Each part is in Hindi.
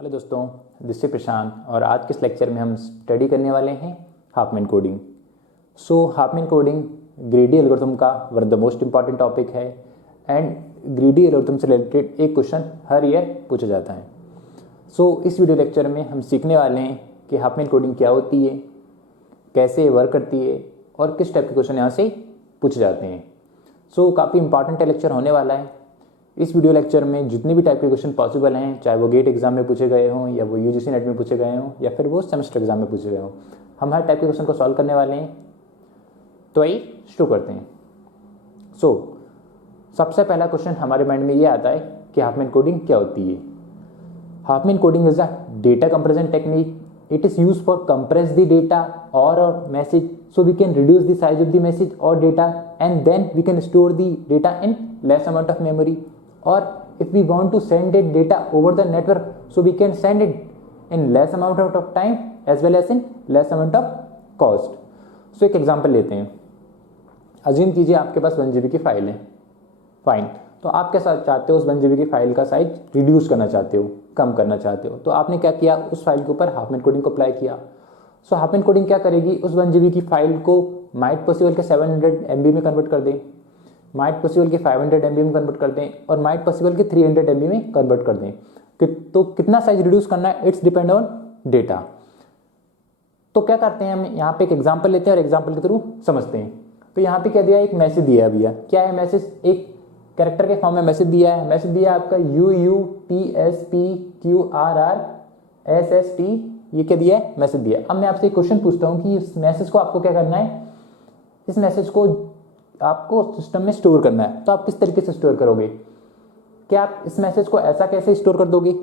हेलो दोस्तों, दिस इज प्रशांत और आज के इस लेक्चर में हम स्टडी करने वाले हैं Huffman coding. Huffman coding greedy algorithm का one of the most important topic है एंड ग्रीडी एल्गोरिथम से रिलेटेड एक क्वेश्चन हर ईयर पूछा जाता है। इस वीडियो लेक्चर में हम सीखने वाले हैं कि हाफमैन कोडिंग क्या होती है, कैसे वर्क करती है और किस टाइप के क्वेश्चन यहाँ से पूछे जाते हैं। काफ़ी इंपॉर्टेंट लेक्चर होने वाला है। इस वीडियो लेक्चर में जितने भी टाइप के क्वेश्चन पॉसिबल हैं, चाहे वो गेट एग्जाम में पूछे गए हों या वो यूजीसी नेट में पूछे गए हों या फिर वो सेमेस्टर एग्जाम में पूछे गए हों, हम हर टाइप के क्वेश्चन को सॉल्व करने वाले हैं। तो आइए शुरू करते हैं। सबसे पहला क्वेश्चन हमारे माइंड में ये आता है कि हाफमैन कोडिंग क्या होती है। Huffman coding is a data compression technique. It is used for compress the data or a message, so we can reduce the size of the message or data and then we can store the data in less amount of memory. Or if we want to send that data over the network, so we can send it in less amount of time as well as in less amount of cost. एक एग्जांपल लेते हैं। अज्यूम कीजिए आपके पास 1 GB की फाइल है। फाइन, तो आप क्या चाहते हो, उस 1 GB की फाइल का साइज रिड्यूस करना चाहते हो, कम करना चाहते हो। तो आपने क्या किया, उस फाइल के ऊपर हाफमैन कोडिंग को अप्लाई किया। हाफमैन कोडिंग क्या करेगी, उस 1 GB की फाइल को माइट पॉसिबल के 700 MB में कन्वर्ट कर दें, माइट पॉसिबल के 500 MB में कन्वर्ट कर दें और माइट पॉसिबल के 300 MB में कन्वर्ट कर दें। तो कितना साइज रिड्यूस करना है, इट्स डिपेंड ऑन डेटा। तो क्या करते हैं, हम यहाँ पे एक एग्जाम्पल लेते हैं और एग्जाम्पल के थ्रू समझते हैं। तो यहाँ पे क्या दिया, एक मैसेज दिया है भैया। क्या है मैसेज, एक कैरेक्टर के फॉर्म में मैसेज दिया है। मैसेज दिया है आपका UUTSPQRRSST, ये क्या दिया है, मैसेज दिया है। अब मैं आपसे एक क्वेश्चन पूछता हूँ कि इस मैसेज को आपको क्या करना है, इस मैसेज को आपको सिस्टम में स्टोर करना है। तो आप किस तरीके से स्टोर करोगे, क्या आप इस मैसेज को ऐसा कैसे स्टोर कर दोगे,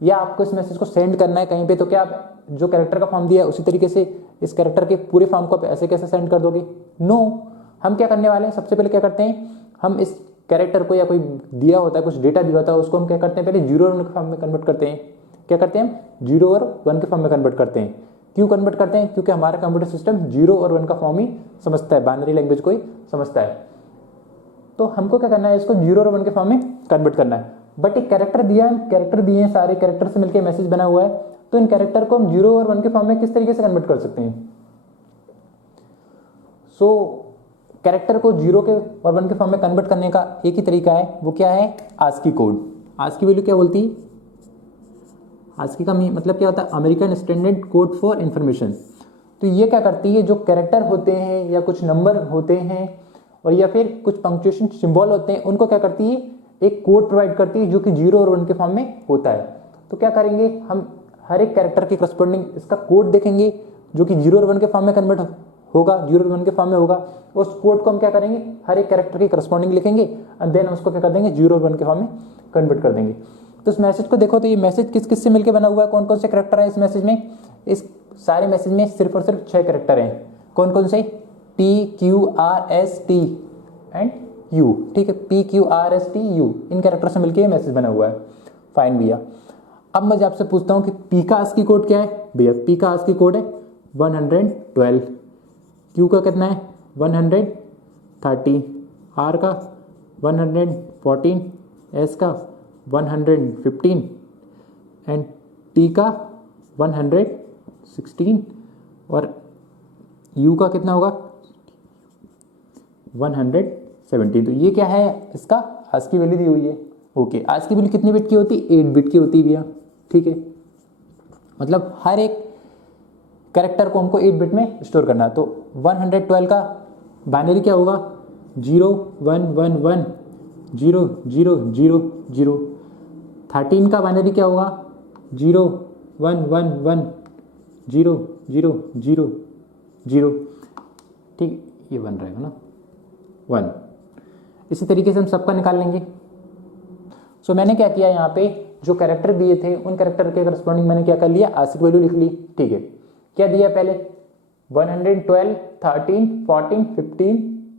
या आपको इस मैसेज को सेंड करना है कहीं पे, तो क्या आप जो कैरेक्टर का फॉर्म दिया है उसी तरीके से इस कैरेक्टर के पूरे फॉर्म को आप ऐसे कैसे सेंड कर दोगे। नो, हम क्या करने वाले हैं, सबसे पहले क्या करते हैं, हम इस कैरेक्टर को या कोई दिया होता है, कुछ डेटा दिया होता है, उसको हम क्या करते हैं, पहले 0 और 1 के फॉर्म में कन्वर्ट करते हैं। क्या करते हैं, हम 0 और 1 के फॉर्म में कन्वर्ट करते हैं। क्यों कन्वर्ट करते हैं, क्योंकि हमारा कंप्यूटर सिस्टम 0 और 1 का फॉर्म ही समझता है, बाइनरी लैंग्वेज को ही समझता है। तो हमको क्या करना है, इसको 0 और 1 के फॉर्म में कन्वर्ट करना है। बट एक कैरेक्टर दिया है, कैरेक्टर दिए हैं, सारे कैरेक्टर से मिलकर मैसेज बना हुआ है। तो इन कैरेक्टर को हम 0 और 1 के फॉर्म में किस तरीके से कन्वर्ट कर सकते हैं। कैरेक्टर को 0 के और 1 के फॉर्म में कन्वर्ट करने का एक ही तरीका है, वो क्या है, आस्की कोड। आस्की वैल्यू क्या बोलती है, आस्की का मतलब क्या होता है, American standard code for information. तो ये क्या करती है, जो कैरेक्टर होते हैं या कुछ नंबर होते हैं और या फिर कुछ पंक्चुएशन सिंबल होते हैं, उनको क्या करती है, एक कोड प्रोवाइड करती है जो कि 0 और 1 के फॉर्म में होता है। तो क्या करेंगे, हम हर एक कैरेक्टर के करस्पॉन्डिंग इसका कोड देखेंगे जो कि 0 और 1 के फॉर्म में कन्वर्ट होगा, 0 और 1 के फॉर्म में होगा। उस कोड को हम क्या करेंगे, हर एक कैरेक्टर के करस्पॉन्डिंग लिखेंगे एंड देन उसको क्या कर देंगे, 0 और 1 के फॉर्म में कन्वर्ट कर देंगे। तो इस मैसेज को देखो, तो ये मैसेज किस किस से मिलकर बना हुआ है, कौन कौन से कैरेक्टर है इस मैसेज में। इस सारे मैसेज में सिर्फ और सिर्फ 6 कैरेक्टर हैं। कौन कौन से, PQRST एंड U, ठीक है, PQRSTU, इन कैरेक्टर से मिलकर ये मैसेज बना हुआ है। फाइन भैया, अब मैं आपसे पूछता हूँ कि P का आस्की कोड क्या है। भैया P का आस्की कोड है 112, Q का कितना है 130, R का 114, S का 115 एंड T का 116 और U का कितना होगा 117। तो ये क्या है, इसका आस्की वैल्यू दी हुई है। ओके, आस्की वैल्यू कितनी बिट की होती है, 8 बिट की होती है भैया, ठीक है। मतलब हर एक कैरेक्टर को हमको 8 बिट में स्टोर करना है। तो 112 का बाइनरी क्या होगा, 0 1 1 1 0 0 0 0। 13 का बाइनरी क्या होगा, 0 1 1 1 0 0 0 0, ठीक, ये बन रहेगा ना 1। इसी तरीके से हम सबका निकाल लेंगे। मैंने क्या किया, यहाँ पे जो कैरेक्टर दिए थे उन कैरेक्टर के करस्पॉन्डिंग मैंने क्या कर लिया, आस्की वैल्यू लिख ली, ठीक है। क्या दिया पहले, 112, 13, 14, 15,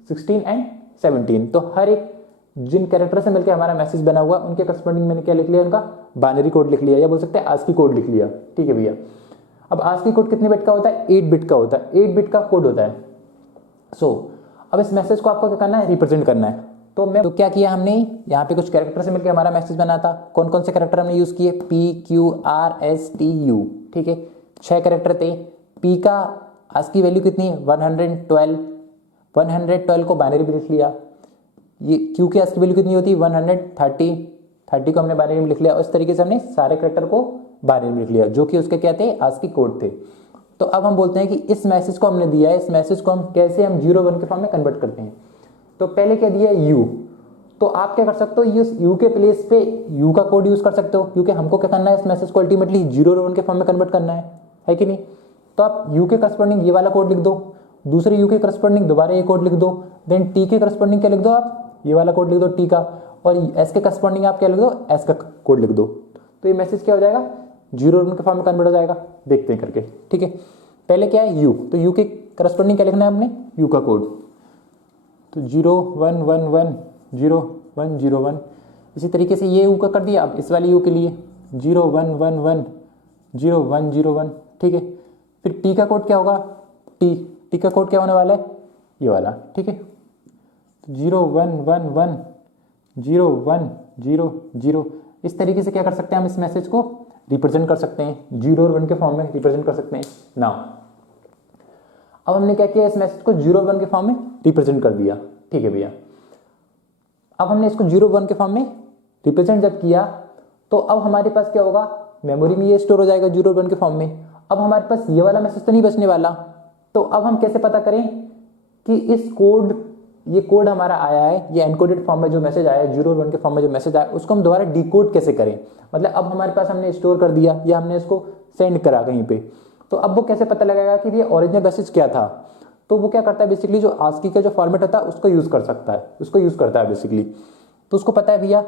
16 एंड 17। तो हर एक जिन कैरेक्टर से मिलकर हमारा मैसेज बना हुआ उनके करस्पॉन्डिंग मैंने क्या लिख लिया, उनका बाइनरी कोड लिख लिया, या बोल सकते हैं आस्की कोड लिख लिया, ठीक है भैया। अब आस्की कोड कितने बिट का होता है, 8 बिट का होता है, 8 बिट का कोड होता है। अब इस मैसेज को आपको क्या करना है, रिप्रेजेंट करना है। तो क्या किया हमने, यहाँ पे कुछ कैरेक्टर से मिलकर हमारा मैसेज बना था। कौन कौन से कैरेक्टर हमने यूज़ किए, PQRSTU, ठीक है, 6 कैरेक्टर थे। P का आज की वैल्यू कितनी है, 112, 112 को बाइनरी में लिख लिया। ये Q की आज की वैल्यू कितनी होती है, 130, 30 को हमने बाइनरी में लिख लिया। उस तरीके से हमने सारे कैरेक्टर को बाइनरी में लिख लिया, जो कि उसके क्या थे, आज की कोड थे। तो अब हम बोलते हैं कि इस मैसेज को हमने दिया है, इस मैसेज को हम कैसे 0-1 के फॉर्म में कन्वर्ट करते हैं। तो पहले क्या दिया है, U, तो आप क्या कर सकते हो, इस U के प्लेस पे U का कोड यूज कर सकते हो, क्योंकि हमको क्या करना है, इस मैसेज को अल्टीमेटली 0-1 के फॉर्म में कन्वर्ट करना है कि नहीं। तो आप U के करस्पॉन्डिंग ये वाला कोड लिख दो, दूसरे U के करस्पॉन्डिंग दोबारा ये कोड लिख दो, देन T के करस्पॉन्डिंग क्या लिख दो, आप ये वाला कोड लिख दो T का, और S के करस्पॉन्डिंग आप क्या लिख दो, S का कोड लिख दो। तो ये मैसेज क्या हो जाएगा, 0-1 के फॉर्म में कन्वर्ट हो जाएगा। देखते हैं करके, ठीक है। पहले क्या है, U, तो U के करस्पॉन्डिंग क्या लिखना है हमने, U का कोड, तो 0-1-1-1 0-1-0-1। इसी तरीके से ये U का कर दिया। अब इस वाली U के लिए 0-1-1-1 0-1-0-1, ठीक है। फिर T का कोड क्या होगा, T का कोड क्या होने वाला है, ये वाला, ठीक है, 0-1-1-1 0-1-0-0। इस तरीके से क्या कर सकते हैं, हम इस मैसेज को रिप्रेजेंट कर सकते हैं, 0 और 1 के फॉर्म में रिप्रेजेंट कर सकते हैं। नाउ अब हमने क्या किया, इस मैसेज को 0-1 के फॉर्म में रिप्रेजेंट कर दिया, ठीक है भैया। अब हमने इसको 0-1 के फॉर्म में रिप्रेजेंट जब किया, तो अब हमारे पास क्या होगा, मेमोरी में ये स्टोर हो जाएगा 0-1 के फॉर्म में। अब हमारे पास ये वाला मैसेज तो नहीं बचने वाला। तो अब हम कैसे पता करें कि इस कोड, ये कोड हमारा आया है, ये एनकोडेड फॉर्म में जो मैसेज आया है, 0 और 1 के फॉर्म में जो मैसेज आया, उसको हम दोबारा डिकोड कैसे करें। मतलब अब हमारे पास हमने स्टोर कर दिया या हमने इसको सेंड करा कहीं पे, तो अब वो कैसे पता लगेगा कि ये ओरिजिनल मैसेज क्या था। तो वो क्या करता है, बेसिकली जो आस्की का जो फॉर्मेट होता है उसको यूज कर सकता है, उसको यूज करता है बेसिकली। तो उसको पता है भैया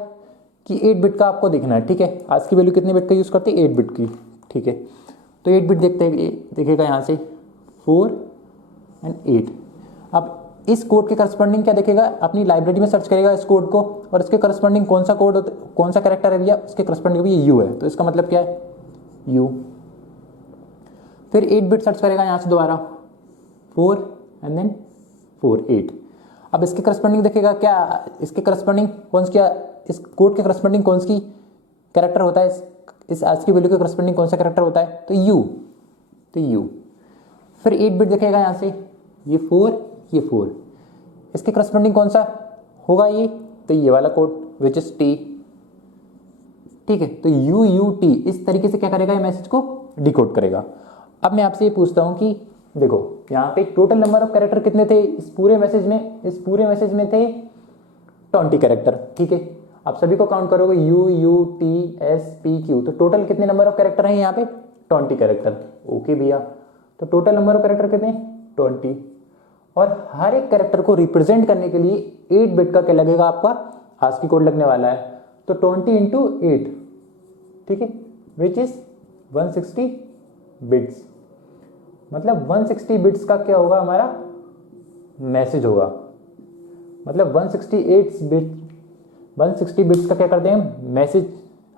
कि 8 बिट का आपको देखना है, ठीक है। आस्की वैल्यू कितने बिट का यूज करते हैं, 8 बिट की, ठीक है। तो 8 बिट देखते हैं, देखेगा यहाँ से 4 और 8। अब इस कोड के करस्पॉन्डिंग क्या देखेगा, अपनी लाइब्रेरी में सर्च करेगा इस कोड को, और इसके करस्पॉन्डिंग कौन सा कोड, कौन सा कैरेक्टर है भैया, उसके करस्पॉन्डिंग भी U है। तो इसका मतलब क्या है, U। फिर 8 बिट सर्च करेगा यहाँ से दोबारा, 4 एंड देन 4 8। अब इसके करस्पॉन्डिंग देखेगा क्या, इसके करस्पॉन्डिंग कौन सी, क्या इस कोड के करस्पॉन्डिंग कौन सी कैरेक्टर होता है, इस आज की वैल्यू के करस्पॉन्डिंग कौन सा कैरेक्टर होता है, तो U, तो U। फिर 8 बिट देखेगा यहाँ से, ये 4 ये 4, इसके करस्पॉन्डिंग कौन सा होगा ये, तो ये वाला कोड विच इज T, ठीक है। तो UUT इस तरीके से क्या करेगा, ये मैसेज को डिकोड करेगा। अब मैं आपसे ये पूछता हूँ कि देखो यहाँ पे टोटल नंबर ऑफ कैरेक्टर कितने थे इस पूरे मैसेज में, इस पूरे मैसेज में थे 20 कैरेक्टर, ठीक है। आप सभी को काउंट करोगे, UUTSPQ, तो टोटल कितने नंबर ऑफ कैरेक्टर हैं यहाँ पे, 20 कैरेक्टर, ओके भैया। तो टोटल नंबर ऑफ कैरेक्टर कितने, 20। और हर एक कैरेक्टर को रिप्रेजेंट करने के लिए 8 बिट का क्या लगेगा, आपका आस्की कोड लगने वाला है। तो 20 × 8, ठीक है, विच इज 160 बिट्स। मतलब 160 बिट्स का क्या होगा, हमारा मैसेज होगा। मतलब 160 बिट्स का क्या करते हैं, मैसेज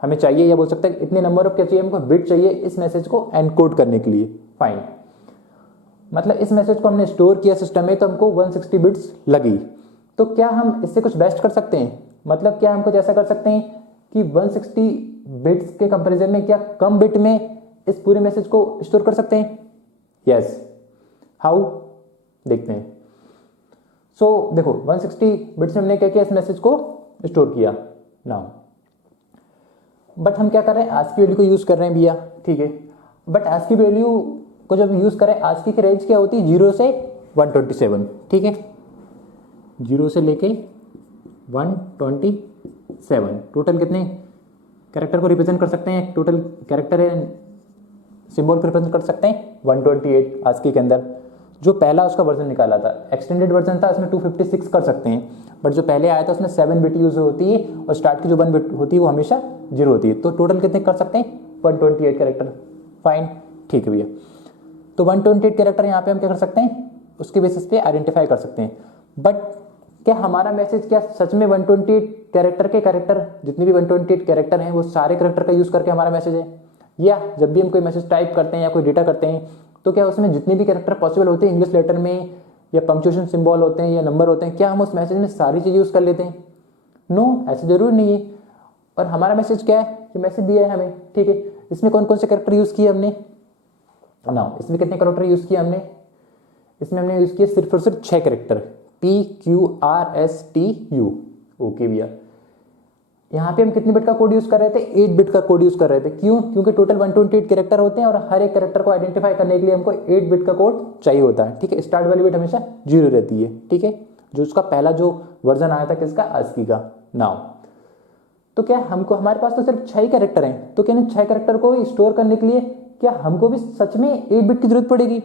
हमें चाहिए, या बोल सकते हैं इतने नंबर ऑफ क्या चाहिए हमको, बिट चाहिए इस मैसेज को एनकोड करने के लिए। फाइन, मतलब इस मैसेज को हमने स्टोर किया सिस्टम में, तो हमको 160 बिट्स लगी। तो क्या हम इससे कुछ बेस्ट कर सकते हैं, मतलब क्या हम कुछ ऐसा कर सकते हैं कि 160 बिट्स के कंपैरिजन में क्या कम बिट में इस पूरे मैसेज को स्टोर कर सकते हैं। यस, हाउ, देखते हैं। सो देखो 160 बिट्स में हमने क्या किया, इस मैसेज को स्टोर किया। नाउ बट हम क्या कर रहे हैं, आस्की वैल्यू को यूज कर रहे हैं भैया, ठीक है। बट आस्की वैल्यू को जब यूज करें, आस्की की रेंज क्या होती है, 0 से 127, ठीक है, 0 से लेके 127। टोटल कितने कैरेक्टर को रिप्रेजेंट कर सकते हैं, टोटल कैरेक्टर है सिंबल को रिप्रेजेंट कर सकते हैं 128 आस्की के अंदर। जो पहला उसका वर्जन निकाला था, एक्सटेंडेड वर्जन था, उसमें 256 कर सकते हैं, बट जो पहले आया था उसमें 7 बिट यूज होती है, और स्टार्ट की जो 1 बिट होती है वो हमेशा 0 होती है। तो टोटल कितने कर सकते हैं, 128 कैरेक्टर। फाइन, ठीक है भैया। तो 128 कैरेक्टर यहाँ पे हम क्या कर सकते हैं, उसके बेसिस पे आइडेंटिफाई कर सकते हैं। बट क्या हमारा मैसेज क्या सच में 128 कैरेक्टर के कैरेक्टर, जितने भी 128 कैरेक्टर हैं वो सारे कैरेक्टर का यूज करके हमारा मैसेज है, या जब भी हम कोई मैसेज टाइप करते हैं या कोई डेटा करते हैं, तो क्या उसमें जितने भी कैरेक्टर पॉसिबल होते हैं इंग्लिश लेटर में या पंक्चुएशन सिंबल होते हैं या नंबर होते हैं, क्या हम उस मैसेज में सारी चीज़ यूज़ कर लेते हैं? नो, ऐसा जरूरी नहीं है। और हमारा मैसेज क्या है? ये मैसेज दिया है हमें, ठीक है। इसमें कौन कौन से कैरेक्टर यूज़ किए हमने? ना, इसमें कितने कैरेक्टर यूज़ किए हमने? इसमें हमने यूज़ किए सिर्फ और सिर्फ 6 कैरेक्टर, PQRSTU। ओके भैया, यहाँ पे हम कितने बिट का कोड यूज़ कर रहे थे? 8 बिट का कोड यूज़ कर रहे थे। क्यों? क्योंकि टोटल 128 कैरेक्टर होते हैं और हर एक कैरेक्टर को आइडेंटिफाई करने के लिए हमको 8 बिट का कोड चाहिए होता है, ठीक है। स्टार्ट वाली बिट हमेशा 0 रहती है, ठीक है, जो उसका पहला जो वर्जन आया था किसका? ASCII का। नाउ तो क्या हमको, हमारे पास तो सिर्फ 6 ही कैरेक्टर हैं, तो क्या इन 6 कैरेक्टर को स्टोर करने के लिए क्या हमको भी सच में 8 बिट की जरूरत पड़ेगी?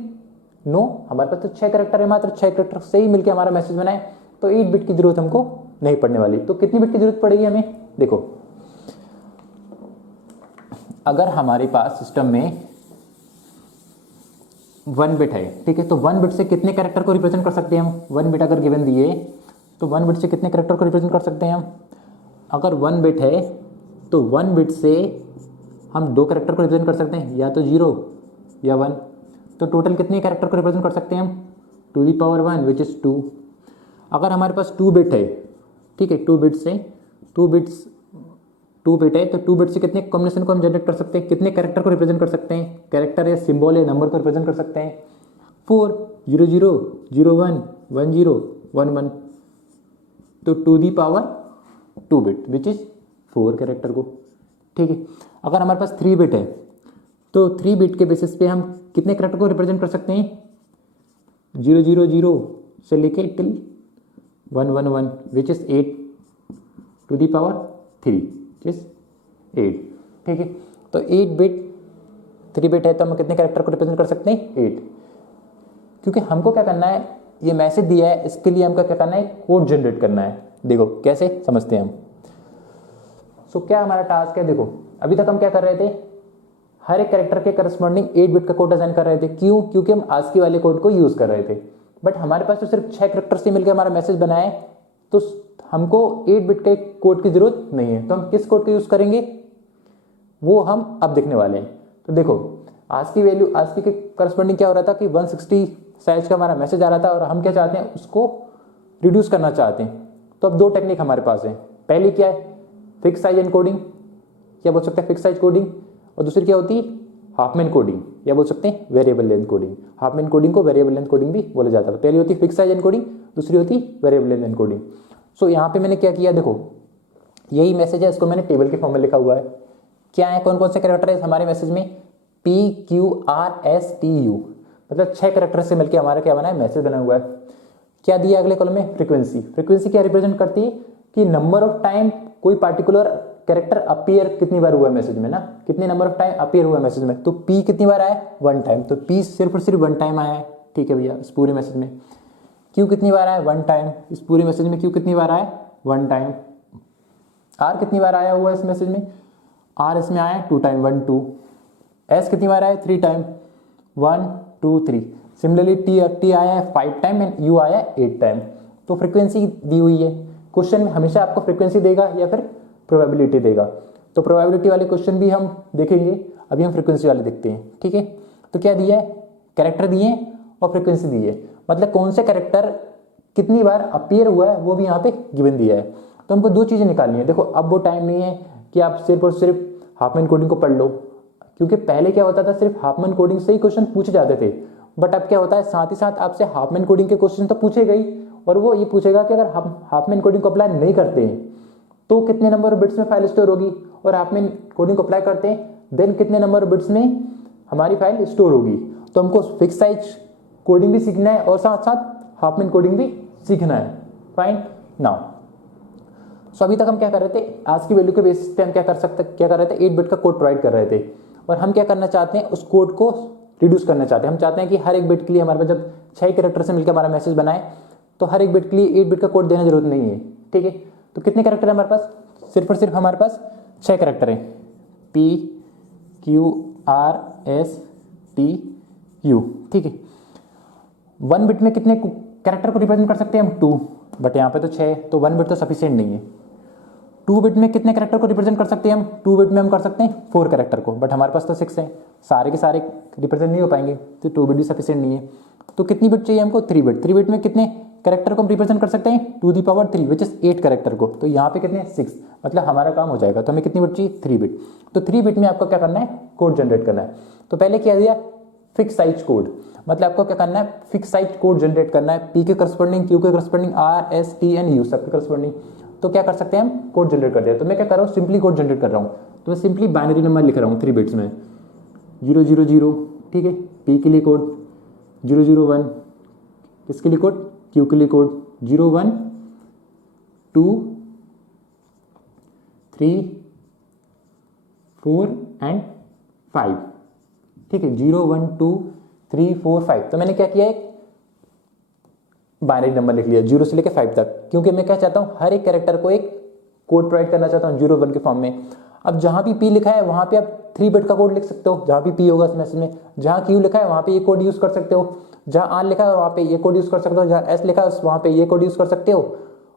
नो, हमारे पास तो 6 कैरेक्टर है, मात्र 6 कैरेक्टर से ही मिलकर हमारा मैसेज बनाए, तो 8 बिट की जरूरत हमको नहीं पड़ने वाली। तो कितनी बिट की जरूरत पड़ेगी हमें? देखो, अगर हमारे पास सिस्टम में 1 बिट है, ठीक है, तो 1 बिट से कितने कैरेक्टर को रिप्रेजेंट कर सकते हैं हम? 1 बिट अगर गिवन दिए तो 1 बिट से कितने कैरेक्टर को रिप्रेजेंट कर सकते हैं हम? अगर 1 बिट है तो 1 बिट से हम 2 कैरेक्टर को रिप्रेजेंट कर सकते हैं, या तो 0 या 1। तो टोटल कितने कैरेक्टर को रिप्रेजेंट कर सकते हैं हम? 2 दी पावर 1 विच इज़ 2। अगर हमारे पास 2 बिट है, ठीक है, 2 बिट है, तो 2 बिट से कितने कॉम्बिनेशन को हम जनरेट कर सकते हैं? कितने कैरेक्टर को रिप्रेजेंट कर सकते हैं? कैरेक्टर या सिंबल या नंबर को रिप्रेजेंट कर सकते हैं? 4, 0 0 0 1 1 0 1 1। तो 2 the power 2 bit which is 4 character को, ठीक है। अगर हमारे पास 3 बिट है तो 3 बिट के बेसिस पे हम कितने कैरेक्टर को रिप्रेजेंट कर सकते हैं? 0 0 0 से लेके till 1 1 1 which is 8 two the power 3 which is 8, ठीक है। तो 8 बिट 3 बिट है तो हम कितने कैरेक्टर को रिप्रेजेंट कर सकते हैं? 8। क्योंकि हमको क्या करना है, ये मैसेज दिया है, इसके लिए हमको क्या करना है? कोड जनरेट करना है। देखो कैसे समझते हैं हम। सो क्या हमारा टास्क है? देखो अभी तक हम क्या कर रहे थे? हर एक कैरेक्टर के करस्पॉन्डिंग 8 बिट का कोड डिजाइन कर रहे थे। क्यों? क्योंकि हम ASCII वाले कोड को यूज कर रहे थे। बट हमारे पास तो सिर्फ 6 कैरेक्टर से मिलकर हमारा मैसेज बना है, तो हमको 8 बिट के कोड की जरूरत नहीं है। तो हम किस कोड का यूज करेंगे वो हम अब देखने वाले हैं। तो देखो ASCII के करस्पॉन्डिंग क्या हो रहा था कि 160 साइज का हमारा मैसेज आ रहा था और हम क्या चाहते हैं? उसको रिड्यूस करना चाहते हैं। तो अब 2 टेक्निक हमारे पास है। पहली क्या है? फिक्स साइज एनकोडिंग, क्या बोल सकते हैं? Fix size coding. और दूसरी क्या होती है? हाफमैन कोडिंग, या बोल सकते हैं variable length coding. Huffman coding को वेरिएबल लेंथ कोडिंग भी बोला जाता है। पहली होती है फिक्स साइज एनकोडिंग, दूसरी होती है वेरिएबल लेंथ एनकोडिंग। सो यहाँ पे मैंने क्या किया? देखो यही मैसेज है, इसको मैंने टेबल के फॉर्म में लिखा हुआ है। क्या है? कौन कौन से कैरेक्टर है हमारे मैसेज में? PQRSTU, मतलब 6 कैरेक्टर से मिलकर हमारा क्या बना है? मैसेज बना हुआ है। क्या दिया अगले कॉलम में? फ्रीक्वेंसी। फ्रीक्वेंसी क्या रिप्रेजेंट करती है? कि नंबर ऑफ टाइम कोई पार्टिकुलर कैरेक्टर अपीयर कितनी बार हुआ है मैसेज में ना, कितने नंबर ऑफ टाइम अपीयर हुआ है मैसेज में। तो P कितनी बार आया? 1 टाइम। तो P सिर्फ और सिर्फ 1 टाइम आया है, ठीक है भैया, इस पूरे मैसेज में। Q कितनी बार आया? 1 टाइम। इस पूरे मैसेज में Q कितनी बार आया? 1 टाइम। R कितनी बार आया हुआ है इस मैसेज में? R इसमें आया 2 टाइम, 1 2। S कितनी बार आया? 3 टाइम, 1 2 3। सिमिलरली T आया है 5 टाइम एंड U आया है 8 टाइम। तो फ्रीक्वेंसी दी हुई है। क्वेश्चन में हमेशा आपको फ्रीक्वेंसी देगा या फिर प्रोबेबिलिटी देगा। तो प्रोबेबिलिटी वाले क्वेश्चन भी हम देखेंगे, अभी हम फ्रीक्वेंसी वाले देखते हैं, ठीक है। तो क्या दिया है? कैरेक्टर दिए और फ्रीक्वेंसी दी है, मतलब कौन से कैरेक्टर कितनी बार अपीयर हुआ है वो भी यहाँ पे गिवन दिया है। तो हमको 2 चीज़ें निकालनी है। देखो अब वो टाइम नहीं है कि आप सिर्फ और सिर्फ हाफमैन कोडिंग को पढ़ लो, क्योंकि पहले क्या होता था? सिर्फ हाफमैन कोडिंग से ही क्वेश्चन पूछे जाते थे। बट अब क्या होता है? साथ ही साथ आपसे हाफमैन कोडिंग के क्वेश्चन तो पूछेगा ही, और वो ये पूछेगा कि अगर हम हाफमैन कोडिंग को अप्लाई नहीं करते हैं तो कितने नंबर ऑफ बिट्स में फाइल स्टोर होगी, और हाफमैन कोडिंग को अप्लाई करते हैं देन कितने नंबर ऑफ बिट्स में हमारी फाइल स्टोर होगी। तो हमको फिक्स साइज कोडिंग भी सीखना है और साथ साथ हाफमैन कोडिंग भी सीखना है। फाइन नाउ, सो अभी तक हम क्या कर रहे थे? आज की वैल्यू के बेसिस पे हम क्या कर रहे थे? 8 बिट का कोड प्रोवाइड कर रहे थे, और हम क्या करना चाहते हैं? उस कोड को रिड्यूस करना चाहते हैं। हम चाहते हैं कि हर एक बिट के लिए हमारे पास जब 6 कैरेक्टर से मिलकर हमारा मैसेज बनाए तो हर एक बिट के लिए 8 बिट का कोड देने जरूरत नहीं है, ठीक है। तो कितने कैरेक्टर है हमारे पास? सिर्फ और सिर्फ हमारे पास 6 कैरेक्टर हैं, PQRSTU, ठीक है। 1 बिट में कितने कैरेक्टर को रिप्रेजेंट कर सकते हैं हम? 2, बट यहाँ पे तो 6, तो 1 बिट तो सफिशिएंट नहीं है। 2 बिट में कितने कैरेक्टर को रिप्रेजेंट कर सकते हैं हम? 2 बिट में हम कर सकते हैं 4 कैरेक्टर को, बट हमारे पास तो 6 है, सारे के सारे रिप्रेजेंट नहीं हो पाएंगे, तो 2 बिट भी सफिशिएंट नहीं है। तो कितनी बिट चाहिए हमको, 3 बिट। 3 बिट में कितने कैरेक्टर को हम रिप्रेजेंट कर सकते हैं, two the power 3 which is 8 character को। तो यहाँ पे कितने 6, मतलब हमारा काम हो जाएगा। तो हमें कितनी बिट चाहिए, 3 बिट। तो 3 बिट में आपको क्या करना है, कोड जनरेट करना है। तो पहले क्या दिया, फिक्स साइज कोड, मतलब आपको क्या करना है, फिक्स साइज कोड जनरेट करना है, पी के करस्पॉन्डिंग, क्यू के corresponding, R S T and you सब के करस्पॉन्डिंग। तो क्या कर सकते हैं हम, कोड जनरेट कर दिया। तो मैं क्या कर रहा हूँ, सिंपली कोड जनरेट कर रहा हूँ। तो मैं सिंपली बाइनरी नंबर लिख रहा हूँ 3 बिट्स में, 000, ठीक है, पी के लिए कोड 001, किसके लिए कोड, क्यू के लिए कोड 0 1 2 3 4 एंड 5, ठीक है, 0 1 2 3 4 5। तो मैंने क्या किया, एक बाइनरी नंबर लिख लिया 0 से लेकर 5 तक, क्योंकि मैं क्या चाहता हूं, हर एक कैरेक्टर को एक कोड प्रोवाइड करना चाहता हूं 0 1 के फॉर्म में। अब जहां भी पी लिखा है वहां पे आप 3 बिट का कोड लिख सकते हो, जहां भी पी होगा इस मैसेज में। जहां क्यू लिखा है वहां पे ये कोड यूज कर सकते हो, जहां आर लिखा है वहां पे ये कोड यूज कर सकते हो, जहां एस लिखा है वहां पे ये कोड यूज कर सकते हो,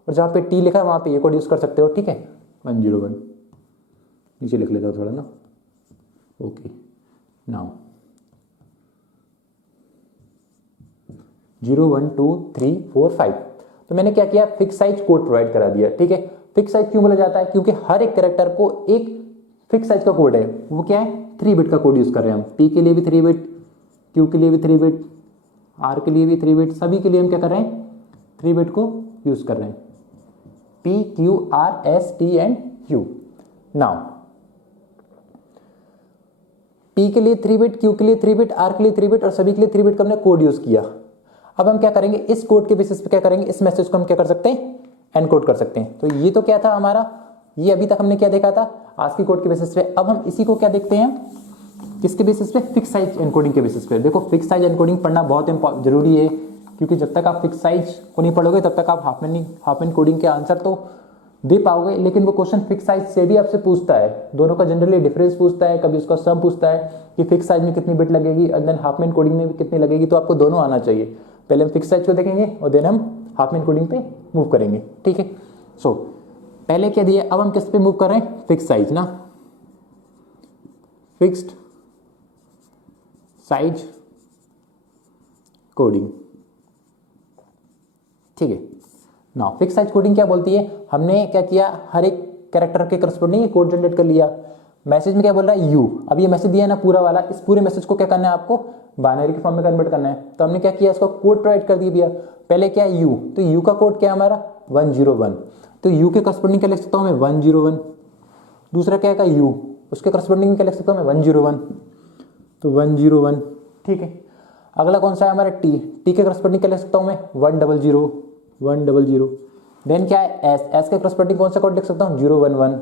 और जहां पे टी लिखा है वहां पे ये कोड यूज कर सकते हो, ठीक है। 101 नीचे लिख लेता हूं थोड़ा ना, ओके। नाउ 0 1 2 3 4 5। तो मैंने क्या किया, फिक्स साइज कोड प्रोवाइड करा दिया, ठीक है। फिक्स साइज क्यों बोला जाता है, क्योंकि हर एक कैरेक्टर को एक फिक्स साइज का कोड है, वो क्या है, 3 बिट का कोड यूज कर रहे हैं हम। पी के लिए भी 3 बिट, क्यू के लिए भी 3 बिट, आर के लिए भी 3 बिट, सभी के लिए हम क्या कर रहे हैं, 3 बिट को यूज कर रहे हैं, P Q R S T and you. Now P के लिए 3 बिट, क्यू के लिए 3 बिट, आर के लिए 3 बिट और सभी के लिए 3 बिट का हमने कोड यूज किया। अब हम क्या करेंगे, इस कोड के बेसिस पे क्या करेंगे, इस मैसेज को हम क्या कर सकते हैं, एनकोड कर सकते हैं। तो ये तो क्या था हमारा, ये अभी तक हमने क्या देखा था, आज की कोड के बेसिस पे। अब हम इसी को क्या देखते हैं, किसके बेसिस पे, फिक्स साइज एनकोडिंग के बेसिस पे। देखो फिक्स साइज एनकोडिंग पढ़ना बहुत जरूरी है, क्योंकि जब तक आप फिक्स साइज को नहीं पढ़ोगे तब तक आप हाफमैन कोडिंग के आंसर तो दे पाओगे, लेकिन वो क्वेश्चन फिक्स साइज से भी आपसे पूछता है, दोनों का जनरली डिफरेंस पूछता है, कभी उसका सम पूछता है कि फिक्स साइज में कितनी बिट लगेगी और देन हाफमैन कोडिंग में भी कितनी लगेगी। तो आपको दोनों आना चाहिए, पहले हम फिक्स साइज को देखेंगे और देन हम हाफमैन कोडिंग पे मूव करेंगे, ठीक है। सो पहले क्या दिया, अब हम किस पे मूव कर रहे हैं, फिक्स साइज ना, फिक्स्ड साइज कोडिंग, ठीक है। नाउ फिक्स साइज कोडिंग क्या बोलती है, हमने क्या किया, हर एक कैरेक्टर के करस्पॉन्डिंग कोड जनरेट कर लिया। मैसेज में क्या बोल रहा है, यू। अब ये मैसेज दिया है ना पूरा वाला, इस पूरे मैसेज को क्या करना है, आपको बाइनरी के फॉर्म में कन्वर्ट करना है। तो हमने क्या किया, इसको कोड प्रोवाइड कर दिया। पहले क्या है, यू, तो यू का कोड क्या है हमारा 101, तो यू के करस्पॉन्डिंग क्या लिख सकता हूं मैं, 101। दूसरा क्या है, यू, उसके करस्पॉन्डिंग क्या लिख सकता हूं मैं, 101, तो 101, ठीक है। अगला कौन सा है हमारा, टी, टी के करस्पॉन्डिंग क्या लिख सकता हूं मैं, 100, 100। देन क्या है, एस, एस के करस्पॉन्डिंग कौन सा कोड लिख सकता हूं, 011,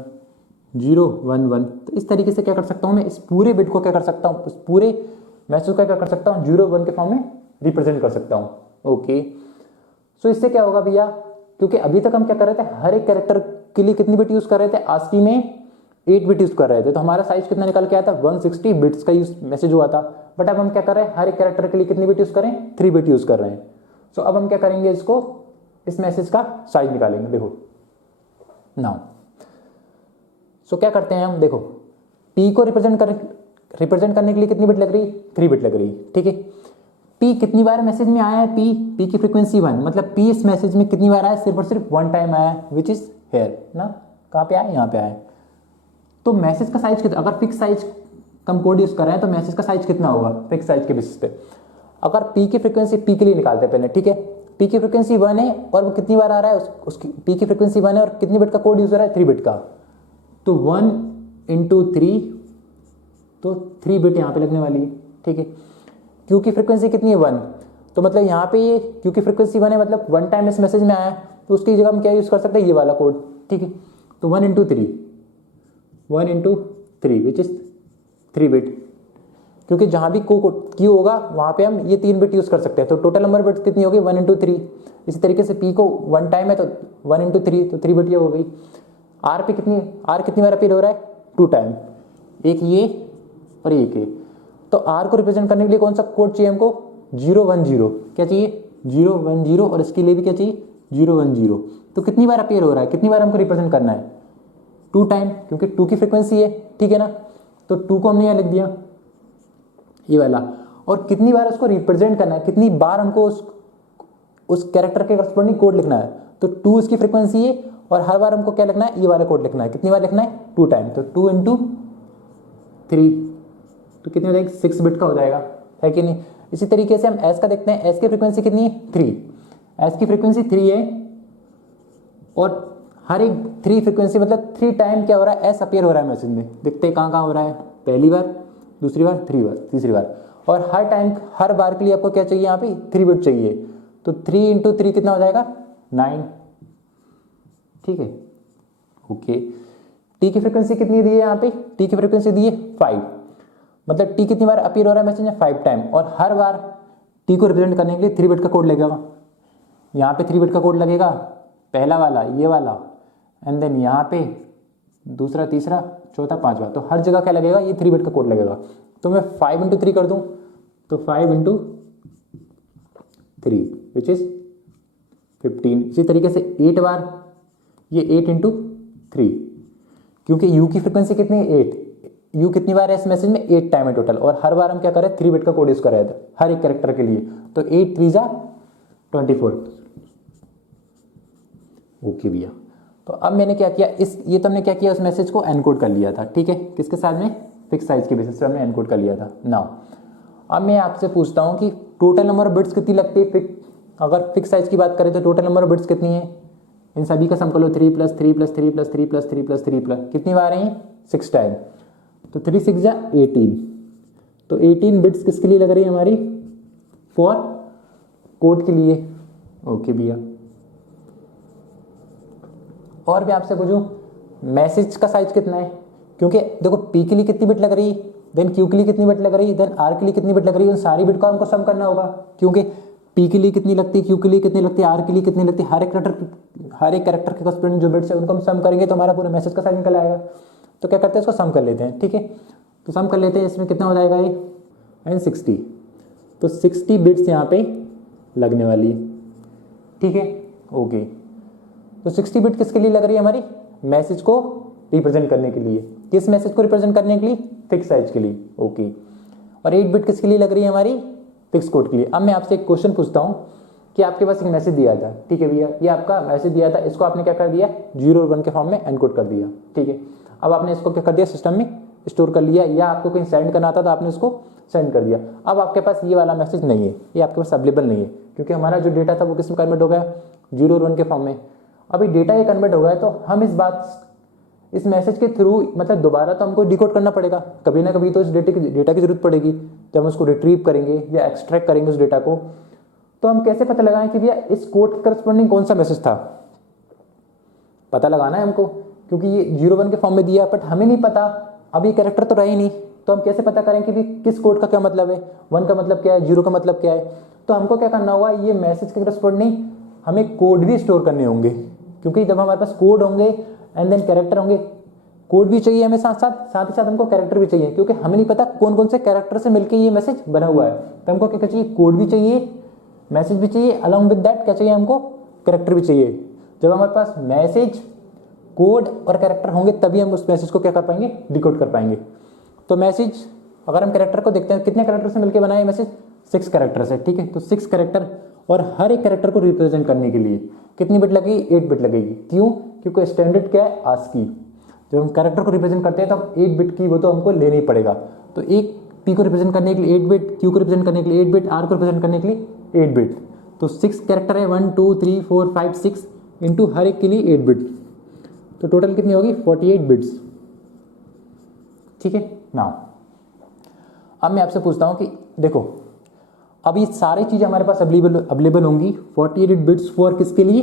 011। तो इस तरीके से क्या कर सकता हूं मैं, इस पूरे बिट को क्या कर सकता हूं, इस पूरे मैसेज को क्या कर सकता हूं, 01 के फॉर्म में रिप्रेजेंट कर सकता हूं, ओके। सो इससे क्या होगा भैया, क्योंकि अभी तक हम क्या कर रहे थे, हर एक कैरेक्टर के लिए कितनी बिट यूज कर रहे थे, आस्की में 8 बिट यूज कर रहे थे, तो हमारा साइज कितना निकल के आया था, 160 बिट्स का यूज मैसेज हुआ था। बट अब हम क्या कर रहे हैं, हर एक कैरेक्टर के लिए कितनी बिट यूज करें, 3 बिट यूज कर रहे हैं। सो अब हम क्या करेंगे, इसको, इस मैसेज का साइज निकालेंगे। देखो नाउ, सो क्या करते हैं हम, देखो पी को रिप्रेजेंट करने के लिए कितनी बिट लग रही, 3 बिट लग रही, ठीक है। पी कितनी बार मैसेज में आया है, पी की फ्रीक्वेंसी 1, मतलब पी इस मैसेज में कितनी बार आया, सिर्फ और सिर्फ 1 टाइम आया है, विच इज हेयर ना, कहाँ पे आया, यहाँ पे आया। तो मैसेज का साइज कितना, अगर फिक्स साइज कम कोड यूज कर रहे हैं तो मैसेज का साइज कितना होगा, फिक्स साइज के बेसिस पे। अगर पी की फ्रीक्वेंसी, पी के लिए निकालते हैं पहले, ठीक है। पी की फ्रीक्वेंसी 1 है और वो कितनी बार आ रहा है, उसकी पी की फ्रीक्वेंसी 1 है और कितनी बिट का कोड यूज हो रहा है, 3 बिट का। तो 1 × 3, तो 3 बिट यहाँ पे लगने वाली है, ठीक है। क्यू की फ्रीक्वेंसी कितनी है, 1, तो मतलब यहाँ पे ये क्यू की फ्रीक्वेंसी 1 है, मतलब 1 टाइम इस मैसेज में आया, तो उसकी जगह हम क्या यूज कर सकते हैं, ये वाला कोड, ठीक है। तो 1 × 3, 1 × 3 विच इज 3 बिट, क्योंकि जहां भी क्यू होगा वहां पे हम ये 3 बिट यूज कर सकते हैं। तो टोटल नंबर बिट्स कितनी होगी, 1 × 3। इसी तरीके से पी को 1 टाइम है तो 1 × 3, तो 3 बिट ये हो गई। आर पे कितनी बार अपीयर हो रहा है, 2 टाइम, एक ये और एक ये। तो आर को रिप्रेजेंट करने के लिए कौन सा कोड चाहिए हमको, 010, क्या चाहिए, 010, और इसके लिए भी क्या चाहिए, 010। तो कितनी बार अपीयर हो रहा है, कितनी बार हमको रिप्रेजेंट करना है, 2 टाइम, क्योंकि 2 की फ्रीक्वेंसी है, ठीक है ना। तो 2 को हमने यहाँ लिख दिया, ये वाला। और कितनी बार उसको रिप्रेजेंट करना है, कितनी बार हमको उस कैरेक्टर के करस्पॉन्डिंग कोड लिखना है। तो 2 इसकी फ्रीक्वेंसी है और हर बार हमको क्या लिखना है, ये वाला कोड लिखना है। कितनी बार लिखना है, 2 टाइम। तो 2 × 3 तो कितनी हो जाएगी, 6 बिट का हो जाएगा, है कि नहीं। इसी तरीके से हम एस का देखते हैं। एस की फ्रीक्वेंसी कितनी है, 3। एस की फ्रीक्वेंसी 3 है और हर एक 3 फ्रीक्वेंसी मतलब 3 टाइम क्या हो रहा है, एस अपीयर हो रहा है मैसेज में। देखते हैं कहाँ कहाँ हो रहा है, पहली बार, दूसरी बार, तीसरी बार। और हर टाइम, हर बार के लिए आपको क्या चाहिए, यहाँ पे 3 बिट चाहिए। तो 3 × 3 कितना हो जाएगा, 9। ठीक है, ओके। टी की फ्रीक्वेंसी कितनी दी है यहाँ पे, टी की फ्रीक्वेंसी दी है 5। मतलब टी कितनी बार अपीयर हो रहा है मैसेज में, 5 टाइम। और हर बार टी को रिप्रेजेंट करने के लिए 3 बिट का कोड लगेगा। यहाँ पे 3 बिट का कोड लगेगा, पहला वाला, ये वाला, एंड देन यहाँ पे दूसरा, तीसरा, चौथा, पांचवा। तो हर जगह क्या लगेगा, ये 3 बिट का कोड लगेगा। तो मैं 5 × 3 कर दूं तो 5 × 3 विच इज 15। इसी तरीके से 8 बार, ये 8 × 3, क्योंकि यू की फ्रीक्वेंसी कितनी है, 8। यू कितनी बार है इस मैसेज में, 8 टाइम है टोटल। और हर बार हम क्या करें, 3 बिट का कोड यूज कर रहे थे हर एक कैरेक्टर के लिए। तो 8 × 3 = 24। ओके भैया। तो अब मैंने क्या किया, ये तो हमने क्या किया, उस मैसेज को एनकोड कर लिया था। ठीक है, किसके साथ में, फिक्स साइज के बेसिस पे हमने एनकोड कर लिया था। नाउ अब मैं आपसे पूछता हूँ कि टोटल नंबर ऑफ बिट्स कितनी लगती है। अगर फिक्स साइज की बात करें तो टोटल नंबर ऑफ बिट्स कितनी है, इन सभी का सम कर लो। 3 + 3 + 3 + 3 + 3 + 3 + कितनी बार है, 6 टाइम। तो 3 × 6 = 18। तो 18 बिट्स किसके लिए लग रही है हमारी, फॉर कोड के लिए। ओके भैया। और भी आपसे पूछूं, मैसेज का साइज कितना है, क्योंकि देखो पी के लिए कितनी बिट लग रही है, देन क्यू के लिए कितनी बिट लग रही है, देन आर के लिए कितनी बिट लग रही है। उन सारी बिट को हमको सम करना होगा, क्योंकि पी के लिए कितनी लगती है, क्यू के लिए कितनी लगती है, आर के लिए कितनी लगती है। हर एक कैरेक्टर के करस्पॉन्डिंग जो बिट्स है उनको हम सम करेंगे तो हमारा पूरा मैसेज का साइज निकल आएगा। तो क्या करते हैं, इसको सम कर लेते हैं। ठीक है, तो सम कर लेते हैं। इसमें कितना हो जाएगा ये, एंड 60। तो 60 बिट्स यहाँ पे लगने वाली है। ठीक है, ओके। तो 60 बिट किसके लिए लग रही है हमारी, मैसेज को रिप्रेजेंट करने के लिए। किस मैसेज को रिप्रेजेंट करने के लिए, फिक्स साइज के लिए। ओके। और 8 बिट किसके लिए लग रही है हमारी, फिक्स कोड के लिए। अब मैं आपसे एक क्वेश्चन पूछता हूँ कि आपके पास एक मैसेज दिया था। ठीक है भैया, ये आपका मैसेज दिया था, इसको आपने क्या कर दिया, 0 और 1 के फॉर्म में एनकोड कर दिया। ठीक है, अब आपने इसको क्या कर दिया, सिस्टम में स्टोर कर लिया, या आपको कहीं सेंड करना था तो आपने इसको सेंड कर दिया। अब आपके पास ये वाला मैसेज नहीं है, ये आपके पास अवेलेबल नहीं है, क्योंकि हमारा जो डेटा था वो किस में कन्वर्ट हो गया, 0 और 1 के फॉर्म में। अभी डेटा ये कन्वर्ट हो गया है, तो हम इस मैसेज के थ्रू मतलब दोबारा तो हमको डिकोड करना पड़ेगा। कभी ना कभी तो इस डेटा की जरूरत पड़ेगी जब हम उसको रिट्रीव करेंगे या एक्सट्रैक्ट करेंगे उस डेटा को। तो हम कैसे पता लगाएं कि भैया इस कोड के करस्पॉन्डिंग कौन सा मैसेज था, पता लगाना है हमको, क्योंकि ये 0-1 के फॉर्म में दिया, बट हमें नहीं पता, अब ये कैरेक्टर तो रहे नहीं, तो हम कैसे पता करें कि भी किस कोड का क्या मतलब है, 1 का मतलब क्या है, 0 का मतलब क्या है। तो हमको क्या करना होगा, ये मैसेज के करस्पॉन्डिंग हमें कोड भी स्टोर करने होंगे, क्योंकि जब हमारे पास कोड होंगे एंड देन कैरेक्टर होंगे, कोड भी चाहिए हमें साथ ही साथ हमको कैरेक्टर भी चाहिए, क्योंकि हमें नहीं पता कौन कौन से कैरेक्टर से मिलकर ये मैसेज बना हुआ है। तो हमको क्या चाहिए, कोड भी चाहिए, मैसेज भी चाहिए, अलॉन्ग विद दैट क्या चाहिए हमको, कैरेक्टर भी चाहिए। जब हमारे पास मैसेज, कोड और कैरेक्टर होंगे तभी हम उस मैसेज को क्या कर पाएंगे, डिकोड कर पाएंगे। तो मैसेज, अगर हम कैरेक्टर को देखते हैं, कितने कैरेक्टर से मिलकर बना है मैसेज, 6 कैरेक्टर से। ठीक है, तो 6 कैरेक्टर, और हर एक कैरेक्टर को रिप्रेजेंट करने के लिए कितनी बिट लगेगी, 8 बिट लगेगी। क्यों, क्योंकि स्टैंडर्ड क्या है, आस्की। जब हम कैरेक्टर को रिप्रेजेंट करते हैं तो 8 बिट की वो तो हमको लेनी ही पड़ेगा। तो एक पी को रिप्रेजेंट करने के लिए 8 बिट, क्यू को रिप्रेजेंट करने के लिए 8 बिट, आर को रिप्रेजेंट करने के लिए 8 बिट। तो 6 कैरेक्टर है, 1 2 3 4 5 6 इंटू हर एक के लिए 8 बिट, तो टोटल कितनी होगी, 48 बिट्स। ठीक है ना। अब मैं आपसे पूछता हूं कि देखो, अब ये सारी चीजें हमारे पास अवेलेबल होंगी। 48 बिट्स फॉर किसके लिए,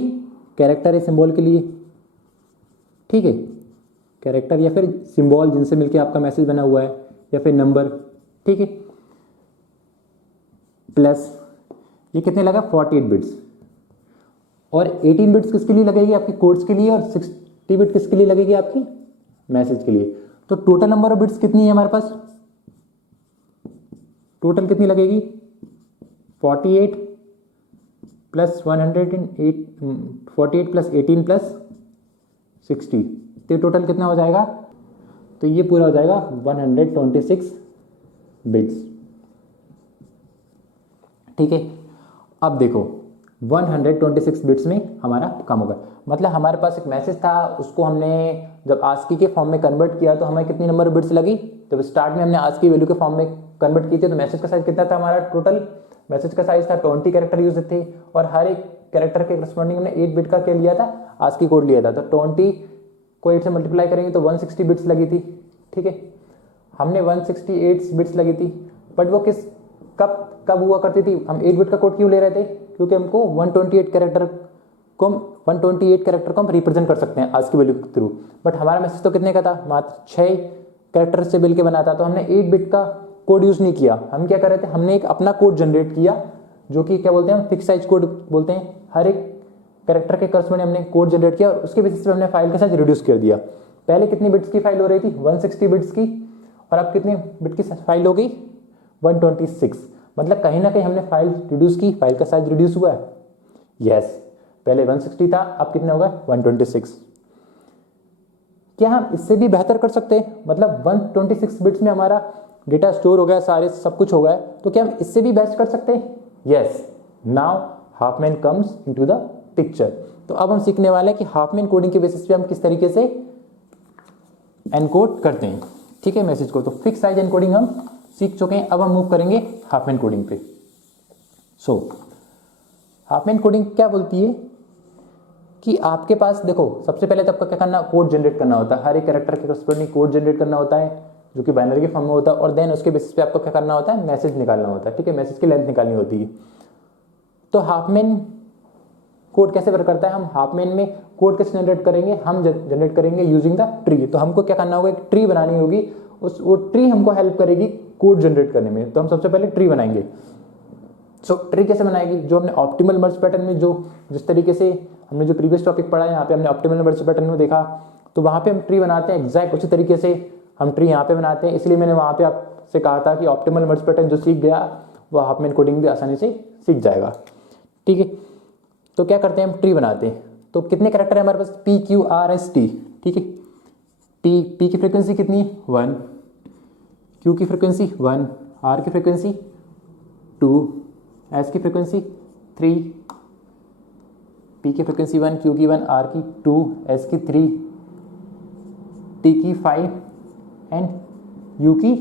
कैरेक्टर या सिंबल के लिए। ठीक है, कैरेक्टर या फिर सिंबल जिनसे मिलके आपका मैसेज बना हुआ है, या फिर नंबर। ठीक है, प्लस ये कितने लगा, 48 बिट्स। और 18 बिट्स किसके लिए लगेगी, आपकी कोड्स के लिए, और 60 बिट किसके लिए लगेगी, आपकी मैसेज के लिए। तो टोटल नंबर ऑफ बिट्स कितनी है हमारे पास, टोटल कितनी लगेगी, 48 प्लस 108, 48 प्लस 18 प्लस 60, तो टोटल कितना हो जाएगा, तो ये पूरा हो जाएगा 126 बिट्स। ठीक है। अब देखो 126 बिट्स में हमारा काम होगा, मतलब हमारे पास एक मैसेज था, उसको हमने जब आस्की के फॉर्म में कन्वर्ट किया तो हमें कितनी नंबर बिट्स लगी, जब स्टार्ट में हमने आस्की वैल्यू के फॉर्म में कन्वर्ट की थी तो मैसेज का साइज कितना था हमारा, टोटल मैसेज का साइज था 20 कैरेक्टर यूज थे, और हर एक कैरेक्टर के करस्पॉन्डिंग हमने 8 बिट का क्या लिया था, आस्की कोड लिया था। तो 20 को 8 से मल्टीप्लाई करेंगे तो 160 बिट्स लगी थी, ठीक है। हमने 168 बिट्स लगी थी, बट वो किस कब कब हुआ करती थी, हम 8 बिट का कोड क्यों ले रहे थे, क्योंकि हमको 128 कैरेक्टर को हम रिप्रेजेंट कर सकते हैं आज की वैल्यू के थ्रू। बट हमारा मैसेज तो कितने का था, मात्र 6 कैरेक्टर से मिल के बना था, तो हमने 8 बिट का कोड यूज नहीं किया। हम क्या कर रहे थे, हमने एक अपना कोड जनरेट किया जो कि क्या बोलते हैं, फिक्स साइज कोड बोलते हैं। हर एक कैरेक्टर के करस्पॉन्डिंग हमने कोड जनरेट किया और उसके बेसिस पे हमने फाइल का साइज रिड्यूस कर दिया। पहले कितनी बिट्स की फाइल हो रही थी, 160 बिट्स की, और अब कितनी बिट की फाइल हो गई, 126। मतलब कहीं ना कहीं हमने फाइल रिड्यूस की, फाइल का साइज रिड्यूस हुआ है। यस, पहले 160 था, अब कितने होगा 126। क्या हम इससे भी बेहतर कर सकते हैं, मतलब 126 बिट्स में हमारा डेटा स्टोर हो गया, सारे सब कुछ हो गया, तो क्या हम इससे भी बेस्ट कर सकते हैं। Yes, now Hopman comes into the picture. तो अब हम सीखने वाले हैं कि हाफमैन कोडिंग के बेसिस पे हम किस तरीके से एनकोड करते हैं, ठीक है, मैसेज को। तो फिक्स साइज एनकोडिंग हम सीख चुके हैं, अब हम मूव करेंगे हाफमैन कोडिंग पे। सो हाफमैन कोडिंग क्या बोलती है कि आपके पास देखो, सबसे पहले तो आपका क्या करना, कोड जनरेट करना होता है, हर एक कैरेक्टर के करस्पॉन्डिंग कोड जनरेट करना होता है जो कि बाइनरी के फॉर्म में होता है, और देन उसके बेसिस पे आपको क्या करना होता है, मैसेज निकालना होता है, ठीक है, मैसेज की लेंथ निकालनी होती है। तो हाफमैन कोड कैसे वर्क करता है, हम हाफमैन में कोड कैसे जनरेट करेंगे, हम जनरेट करेंगे यूजिंग द ट्री। तो हमको क्या करना होगा, एक ट्री बनानी होगी, वो ट्री हमको हेल्प करेगी कोड जनरेट करने में। तो हम सबसे पहले ट्री बनाएंगे। सो ट्री कैसे बनाएगी, जो हमने ऑप्टिमल मर्ज पैटर्न में जो जिस तरीके से हमने जो प्रीवियस टॉपिक पढ़ा है, यहाँ पे हमने ऑप्टिमल मर्ज पैटर्न में देखा, तो वहाँ पे हम ट्री बनाते हैं एग्जैक्ट उसी तरीके से हम ट्री यहाँ पे बनाते हैं। इसलिए मैंने वहाँ पे आपसे कहा था कि ऑप्टिमल मर्ज पैटर्न जो सीख गया वो हाफमैन कोडिंग भी आसानी से सीख जाएगा, ठीक है। तो क्या करते हैं, हम ट्री बनाते हैं। तो कितने कैरेक्टर है हमारे पास, PQRST, ठीक है। पी की फ्रीक्वेंसी कितनी, 1, Q की फ्रीक्वेंसी 1, R की फ्रीक्वेंसी 2, S की फ्रीक्वेंसी 3, P की फ्रीक्वेंसी 1, Q की 1, R की 2, S की 3, T की 5 एंड U की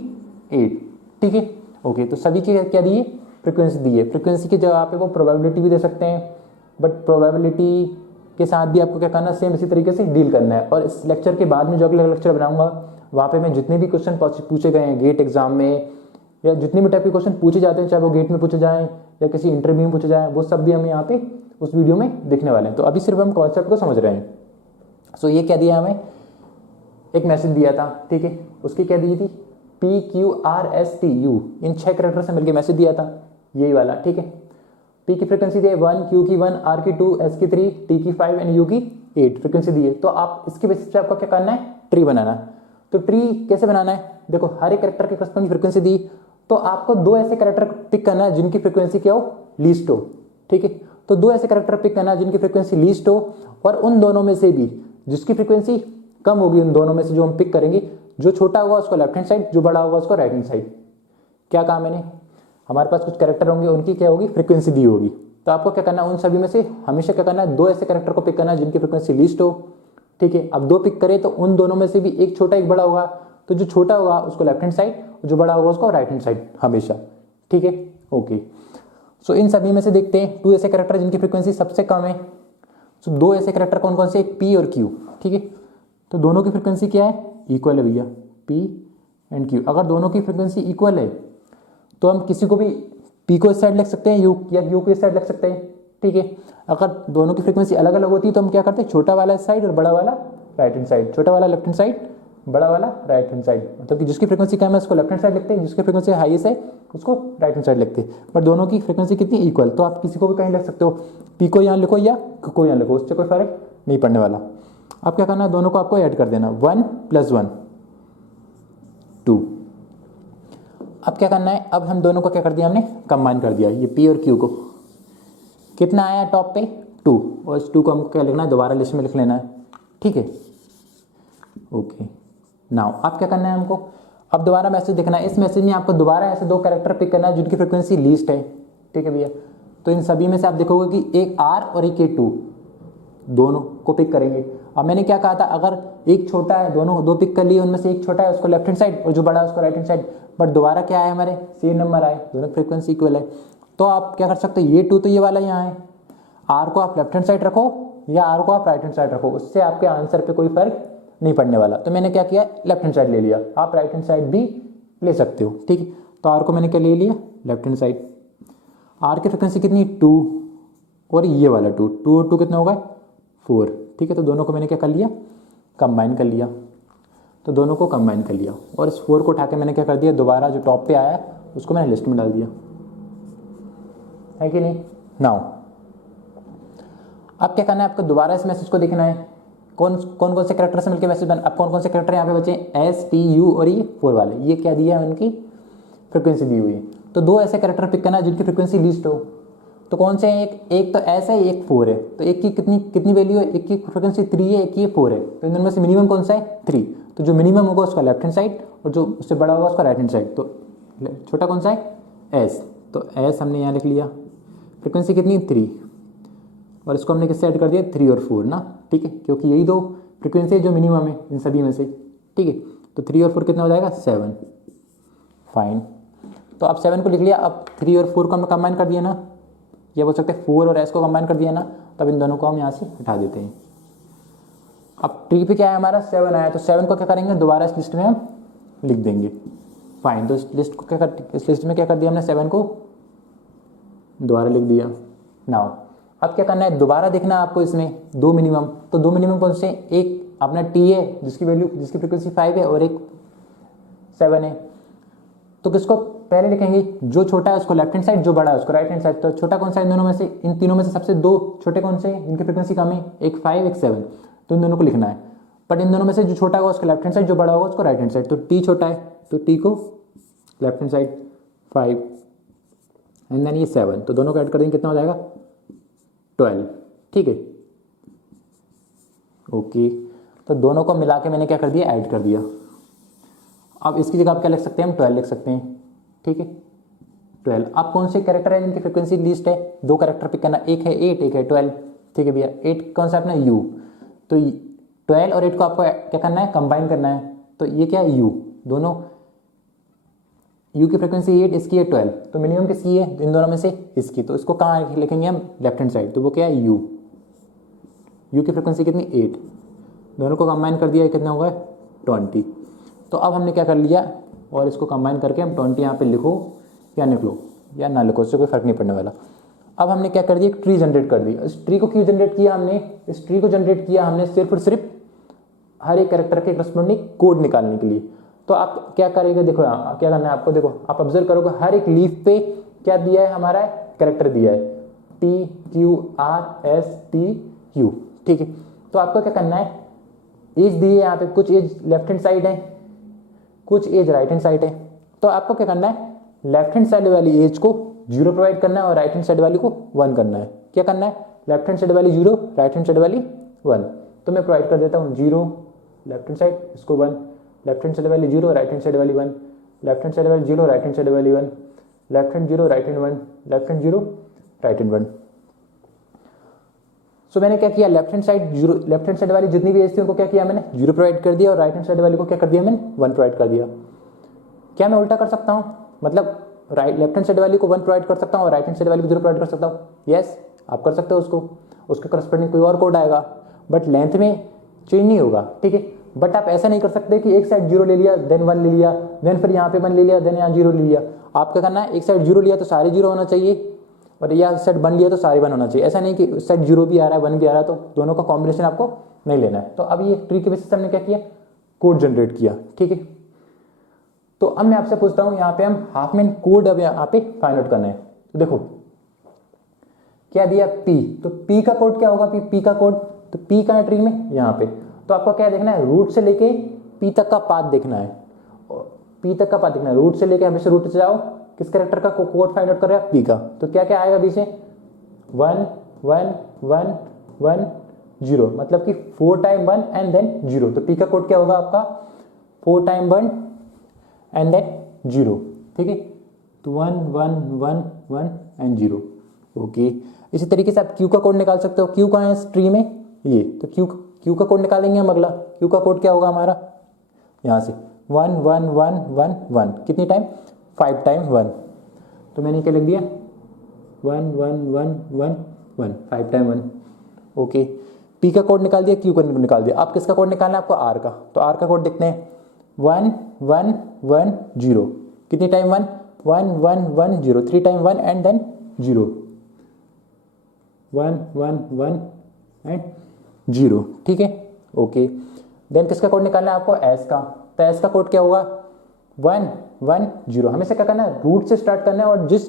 8, ठीक है। ओके, तो सभी के क्या दिए, फ्रीक्वेंसी दी है। फ्रीक्वेंसी की जगह पे वो प्रोबेबिलिटी भी दे सकते हैं, बट प्रोबेबिलिटी के साथ भी आपको क्या करना है, सेम इसी तरीके से डील करना है। और इस लेक्चर के बाद में जो अगला लेक्चर बनाऊंगा वहाँ पे मैं जितने भी क्वेश्चन पूछे गए हैं गेट एग्जाम में, या जितने भी टाइप के क्वेश्चन पूछे जाते हैं, चाहे वो गेट में पूछे जाएँ या किसी इंटरव्यू में पूछे जाएँ, वो सब भी हम यहाँ पे उस वीडियो में देखने वाले हैं। तो अभी सिर्फ हम कॉन्सेप्ट को समझ रहे हैं। सो ये क्या दिया हमें, एक मैसेज दिया था, ठीक है, उसकी क्या दी थी, PQRSTU, इन 6 कैरेक्टर से मिलकर मैसेज दिया था, यही वाला, ठीक है। P की फ्रीक्वेंसी दी है 1, Q की 1, R की 2, S की 3, T की 5 एंड U की 8 फ्रीक्वेंसी दी है। तो आप इसके बेसिस पे आपको क्या करना है, ट्री बनाना है। तो ट्री कैसे बनाना है, देखो हर एक कैरेक्टर के करस्पॉन्डिंग फ्रीक्वेंसी दी, तो आपको 2 ऐसे कैरेक्टर पिक करना है जिनकी फ्रीक्वेंसी क्या हो, लीस्ट हो, ठीक है। तो 2 ऐसे कैरेक्टर पिक करना है जिनकी फ्रीक्वेंसी लीस्ट हो, और उन दोनों में से भी जिसकी फ्रीक्वेंसी कम होगी, उन दोनों में से जो हम पिक करेंगे, जो छोटा होगा उसको लेफ्ट हैंड साइड, जो बड़ा होगा उसको राइट हैंड साइड। क्या कहा मैंने, हमारे पास कुछ कैरेक्टर होंगे, उनकी क्या होगी, फ्रीक्वेंसी दी होगी। तो आपको क्या करना है, उन सभी में से हमेशा क्या करना है, 2 ऐसे कैरेक्टर को पिक करना है जिनकी फ्रीक्वेंसी लीस्ट हो, ठीक है। अब 2 पिक करें तो उन दोनों में से भी एक छोटा एक बड़ा होगा, तो जो छोटा होगा उसको लेफ्ट हैंड साइड, जो बड़ा होगा उसको राइट हैंड साइड हमेशा, ठीक है। ओके, सो इन सभी में से देखते हैं 2 ऐसे कैरेक्टर जिनकी फ्रीक्वेंसी सबसे कम है। सो 2 ऐसे कैरेक्टर कौन कौन से, P और Q, ठीक है। तो दोनों की फ्रीक्वेंसी क्या है, इक्वल है भैया, P एंड Q। अगर दोनों की फ्रीक्वेंसी इक्वल है तो हम किसी को भी P को इस साइड लिख सकते हैं, U या Q को इस साइड लिख सकते हैं, ठीक है। अगर दोनों की फ्रीक्वेंसी अलग अलग होती है तो हम क्या करते हैं, छोटा वाला इस साइड और बड़ा वाला राइट हैंड साइड, छोटा वाला लेफ्ट हैंड साइड, बड़ा वाला राइट हैंड साइड। मतलब कि जिसकी फ्रीक्वेंसी कम है उसको लेफ्ट हैंड साइड लिखते हैं, जिसकी फ्रीक्वेंसी हाईएस्ट है उसको राइट हैंड साइड लिखते हैं। बट दोनों की फ्रीक्वेंसी कितनी, इक्वल। तो आप किसी को भी कहीं लिख सकते हो, P को यहाँ लिखो या Q को यहाँ लिखो, उससे कोई फर्क नहीं पड़ने वाला। अब क्या करना है, दोनों को आपको ऐड कर देना, 1 + 1 2। अब क्या करना है, अब हम दोनों को क्या कर दिया, हमने कंबाइन कर दिया, ये P और Q को। कितना आया टॉप पे, 2, और इस 2 को हमको क्या लिखना है, दोबारा लिस्ट में लिख लेना है, ठीक है। ओके, नाउ अब क्या करना है हमको, अब दोबारा मैसेज देखना है। इस मैसेज में आपको दोबारा ऐसे 2 कैरेक्टर पिक करना है जिनकी फ्रीक्वेंसी लीस्ट है, ठीक है भैया। तो इन सभी में से आप देखोगे कि एक R और एक A2 दोनों को पिक करेंगे। अब मैंने क्या कहा था, अगर एक छोटा है, दोनों दो पिक कर लिए, उनमें से एक छोटा है उसको लेफ्ट हैंड साइड और जो बड़ा है उसको राइट हैंड साइड, बट दोबारा क्या है हमारे सेम नंबर आए, दोनों फ्रीक्वेंसी इक्वल है। तो आप क्या कर सकते हो, ये 2 तो ये वाला यहाँ है, R को आप लेफ्ट हैंड साइड रखो या R को आप राइट हैंड साइड रखो, उससे आपके आंसर पे कोई फर्क नहीं पड़ने वाला। तो मैंने क्या किया, लेफ्ट हैंड साइड ले लिया, आप राइट हैंड साइड भी ले सकते हो, ठीक है। तो R को मैंने क्या ले लिया, लेफ्ट हैंड साइड। R की फ्रिक्वेंसी कितनी, 2, और ये वाला 2, 2 और 2 कितना होगा, 4, ठीक है। तो दोनों को मैंने क्या कर लिया, कंबाइन कर लिया। तो दोनों को कंबाइन कर लिया और इस 4 को उठा के मैंने क्या कर दिया, दोबारा जो टॉप पे आया उसको मैंने लिस्ट में डाल दिया, है कि नहीं। नाउ अब क्या करना है आपको, दोबारा इस मैसेज को देखना है कौन कौन कौन से कैरेक्टर से मिलकर मैसेज बना। अब कौन कौन से कैरेक्टर यहाँ पे बचे, S, T, U और ये 4 वाले, ये क्या दिया है, उनकी फ्रिक्वेंसी दी हुई है। तो 2 ऐसे कैरेक्टर पिक करना जिनकी फ्रिक्वेंसी लीस्ट हो। तो कौन से हैं, एक तो S है, एक 4 है। तो एक की कितनी वैल्यू है, एक की फ्रिक्वेंसी 3 है, एक की 4 है। तो इन दोनों में से मिनिमम कौन सा है, 3। तो जो मिनिमम होगा उसका लेफ्ट हैंड साइड और जो उससे बड़ा होगा उसका राइट हैंड साइड। तो छोटा कौन सा है, S। तो S हमने यहाँ लिख लिया, फ्रिक्वेंसी कितनी, 3, और इसको हमने किससे ऐड कर दिया, 3 और 4 ना, ठीक है, क्योंकि यही 2 फ्रिक्वेंसी है जो मिनिमम है इन सभी में से, ठीक है। तो 3 और 4 कितना हो जाएगा, 7, फाइन। तो अब 7 को लिख लिया। अब 3 और 4 को हमने कंबाइन कर दिया ना, ये बोल सकते हैं 4 और S को कंबाइन कर दिया ना, तब इन दोनों को हम यहाँ से हटा देते हैं। अब ट्री पे क्या है हमारा, 7 आया। तो 7 को क्या करेंगे, दोबारा इस लिस्ट में हम लिख देंगे, फाइन। तो इस लिस्ट को इस लिस्ट में क्या कर दिया हमने, 7 को दोबारा लिख दिया। नाउ अब क्या करना है, दोबारा देखना है आपको इसमें 2 मिनिमम। तो 2 मिनिमम कौन से, एक अपना T है जिसकी फ्रिक्वेंसी 5 है और एक 7 है। तो किसको पहले लिखेंगे, जो छोटा है उसको लेफ्ट हैंड साइड, जो बड़ा है उसको राइट हैंड साइड। तो छोटा कौन सा इन दोनों में से, इन तीनों में से सबसे 2 छोटे कौन से हैं जिनकी फ्रिक्वेंसी कम है, एक 5 एक 7। तो इन दोनों को लिखना है, बट इन दोनों में से जो छोटा होगा उसको लेफ्ट हैंड साइड, जो बड़ा होगा उसको राइट हैंड साइड। तो T छोटा है तो T को left hand side 5 and then ये 7। तो दोनों को ऐड कर देंगे, कितना हो जाएगा, 12, ठीक है, ओके। तो दोनों को मिला के मैंने क्या कर दिया, ऐड कर दिया। अब इसकी जगह आप क्या लिख सकते हैं, हम 12 लिख सकते हैं, ठीक है, 12। अब कौन से कैरेक्टर है जिनकी फ्रिक्वेंसी लीस्ट है, 2 कैरेक्टर पिक करना, एक है 8 एक है 12, ठीक है भैया। 8 कौन सा अपना U, तो 12 और 8 को आपको क्या करना है, कंबाइन करना है। तो ये क्या है, U, दोनों U की फ्रिक्वेंसी 8, इसकी है 12। तो मिनिमम किसकी है, इन दोनों में से इसकी। तो इसको कहाँ लिखेंगे हम, लेफ्ट हैंड साइड। तो वो क्या है, U की फ्रिक्वेंसी कितनी, 8। दोनों को कंबाइन कर दिया, कितना होगा, 20। तो अब हमने क्या कर लिया, और इसको कंबाइन करके हम 20 यहाँ पे लिखो या निकलो या ना लिखो, उससे कोई फर्क नहीं पड़ने वाला। अब हमने क्या कर दिया, एक ट्री जनरेट कर दी। इस ट्री को क्यों जनरेट किया हमने, इस ट्री को जनरेट किया हमने सिर्फ और सिर्फ हर एक कैरेक्टर के करस्पॉन्डिंग कोड निकालने के लिए। तो आप क्या करेंगे, देखो यहाँ क्या करना है आपको, देखो आप ऑब्जर्व करोगे हर एक लीफ पे क्या दिया है, हमारा कैरेक्टर दिया है TQRSTU, ठीक है। तो आपको क्या करना है, एज दी है यहाँ पे, कुछ एज लेफ्ट हैंड साइड है, कुछ एज राइट हैंड साइड है। तो आपको क्या करना है, लेफ्ट हैंड साइड वाली एज को 0 प्रोवाइड करना है और राइट हैंड साइड वाली को 1 करना है। क्या करना है, लेफ्ट हैंड साइड वाली 0, राइट हैंड साइड वाली 1। तो मैं प्रोवाइड कर देता हूँ 0 लेफ्ट हैंड साइड, इसको 1, लेफ्ट हैंड साइड वाली 0, राइट हैंड साइड वाली 1, लेफ्ट हैंड साइड वाली 0, राइट हैंड साइड वाली 1, left hand 0, right hand 1, left hand 0, right hand 1। सो मैंने क्या किया, लेफ्ट हैंड साइड वाली जितनी भी एज थी उनको क्या किया मैंने, 0 प्रोवाइड कर दिया, और राइट हैंड साइड वाली को क्या कर दिया मैंने, 1 प्रोवाइड कर दिया। क्या मैं उल्टा कर सकता हूँ, मतलब लेफ्ट हैंड साइड वाली को 1 प्रोवाइड कर सकता हूँ और राइट हैंड साइड वाली को 0 प्रोवाइड कर सकता हूँ, यस आप कर सकते हो उसको, उसके करस्पॉन्डिंग कोई और कोड आएगा, बट लेंथ में चेंज नहीं होगा, ठीक है। बट आप ऐसा नहीं कर सकते कि एक साइड 0 ले लिया देन 1 ले लिया, देन फिर यहाँ पे 1 ले लिया देन यहाँ 0 ले लिया। आप क्या करना है, एक साइड 0 लिया तो सारे 0 होना चाहिए, और यह साइड 1 लिया तो सारे 1 होना चाहिए। ऐसा नहीं कि उस साइड 0 भी आ रहा है 1 भी आ रहा है, तो दोनों का कॉम्बिनेशन आपको नहीं लेना है। तो अब ये ट्री के बेसिस हमने क्या किया, कोड जनरेट किया, ठीक है। तो अब मैं आपसे पूछता हूँ, यहाँ पे हम हाफमैन कोड अब यहाँ पे फाइंड आउट करना है। तो देखो क्या दिया, P, तो P का कोड क्या होगा, P का कोड, तो P का है ट्री में यहाँ पे। तो आपको क्या देखना है, रूट से लेके P तक का पाथ देखना है, P तक का पाथ देखना है, रूट से लेके हमेशा रूट से जाओ, किस कैरेक्टर का कोड फाइंड आउट कर रहे हैं, P का। तो क्या क्या आएगा पीछे, 1 1 1 1 0, मतलब कि 4 टाइम 1 एंड देन 0। तो P का कोड क्या होगा आपका, 4 टाइम 1 एंड देन 0, ठीक है। तो 1 1 1 1 एंड 0। ओके, इसी तरीके से आप क्यू का कोड निकाल सकते हो। क्यू कहाँ है इस ट्री में, ये तो क्यू का कोड निकालेंगे हम। अगला क्यू का कोड क्या होगा हमारा, यहाँ से 1 1 1 1 1, कितनी टाइम, 5 टाइम 1। तो मैंने क्या लिख दिया 1 1 1 1 1, 5 टाइम 1। ओके, पी का कोड निकाल दिया, क्यू का निकाल दिया। अब किसका कोड निकालना है आपको, आर का। तो आर का कोड देखते हैं 1 1 1 0, कितनी time 1 1 1 1 0, 3 time 1 and then 0, 1 1 1 and 0, ठीक है। ओके, देन किसका कोड निकालना है आपको, एस का। तो एस का कोड क्या होगा 1 1 0। हमेशा क्या करना है, रूट से स्टार्ट करना है और जिस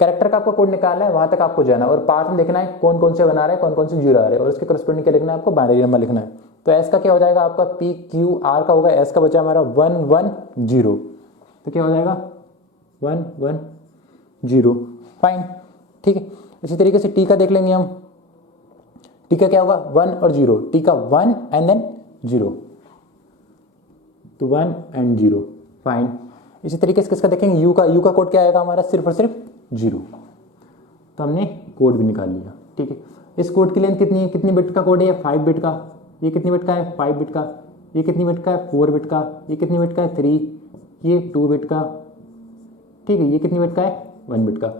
कैरेक्टर का आपको कोड निकालना है वहां तक आपको जाना है और पार्ट में देखना है कौन कौन से बना रहे हैं, कौन कौन से 0 आ रहे हैं और उसके करस्पॉन्डिंग क्या लिखना है आपको, बाइनरी नंबर लिखना है। तो एस का क्या हो जाएगा आपका, पी क्यू आर का होगा, एस का बचा हमारा 1 1 0। तो क्या हो जाएगा 1 1 0, फाइन, ठीक है। इसी तरीके से टी का देख लेंगे हम। टी का क्या होगा 1 और 0, टी का 1 एंड देन 0, तो 1 एंड 0, फाइन। इसी तरीके से किसका देखेंगे, यू का। यू का कोड क्या आएगा हमारा, सिर्फ और सिर्फ 0। तो हमने कोड भी निकाल लिया, ठीक है। इस कोड की लेंथ कितनी है, कितनी बिट का कोड है, 5 बिट का। ये कितनी बिट का है, 5 बिट का। ये कितनी बिट का है, 4 बिट का। ये कितनी बिट का है, 3। ये 2 बिट का, ठीक है। ये कितनी बिट का है, 1 बिट का।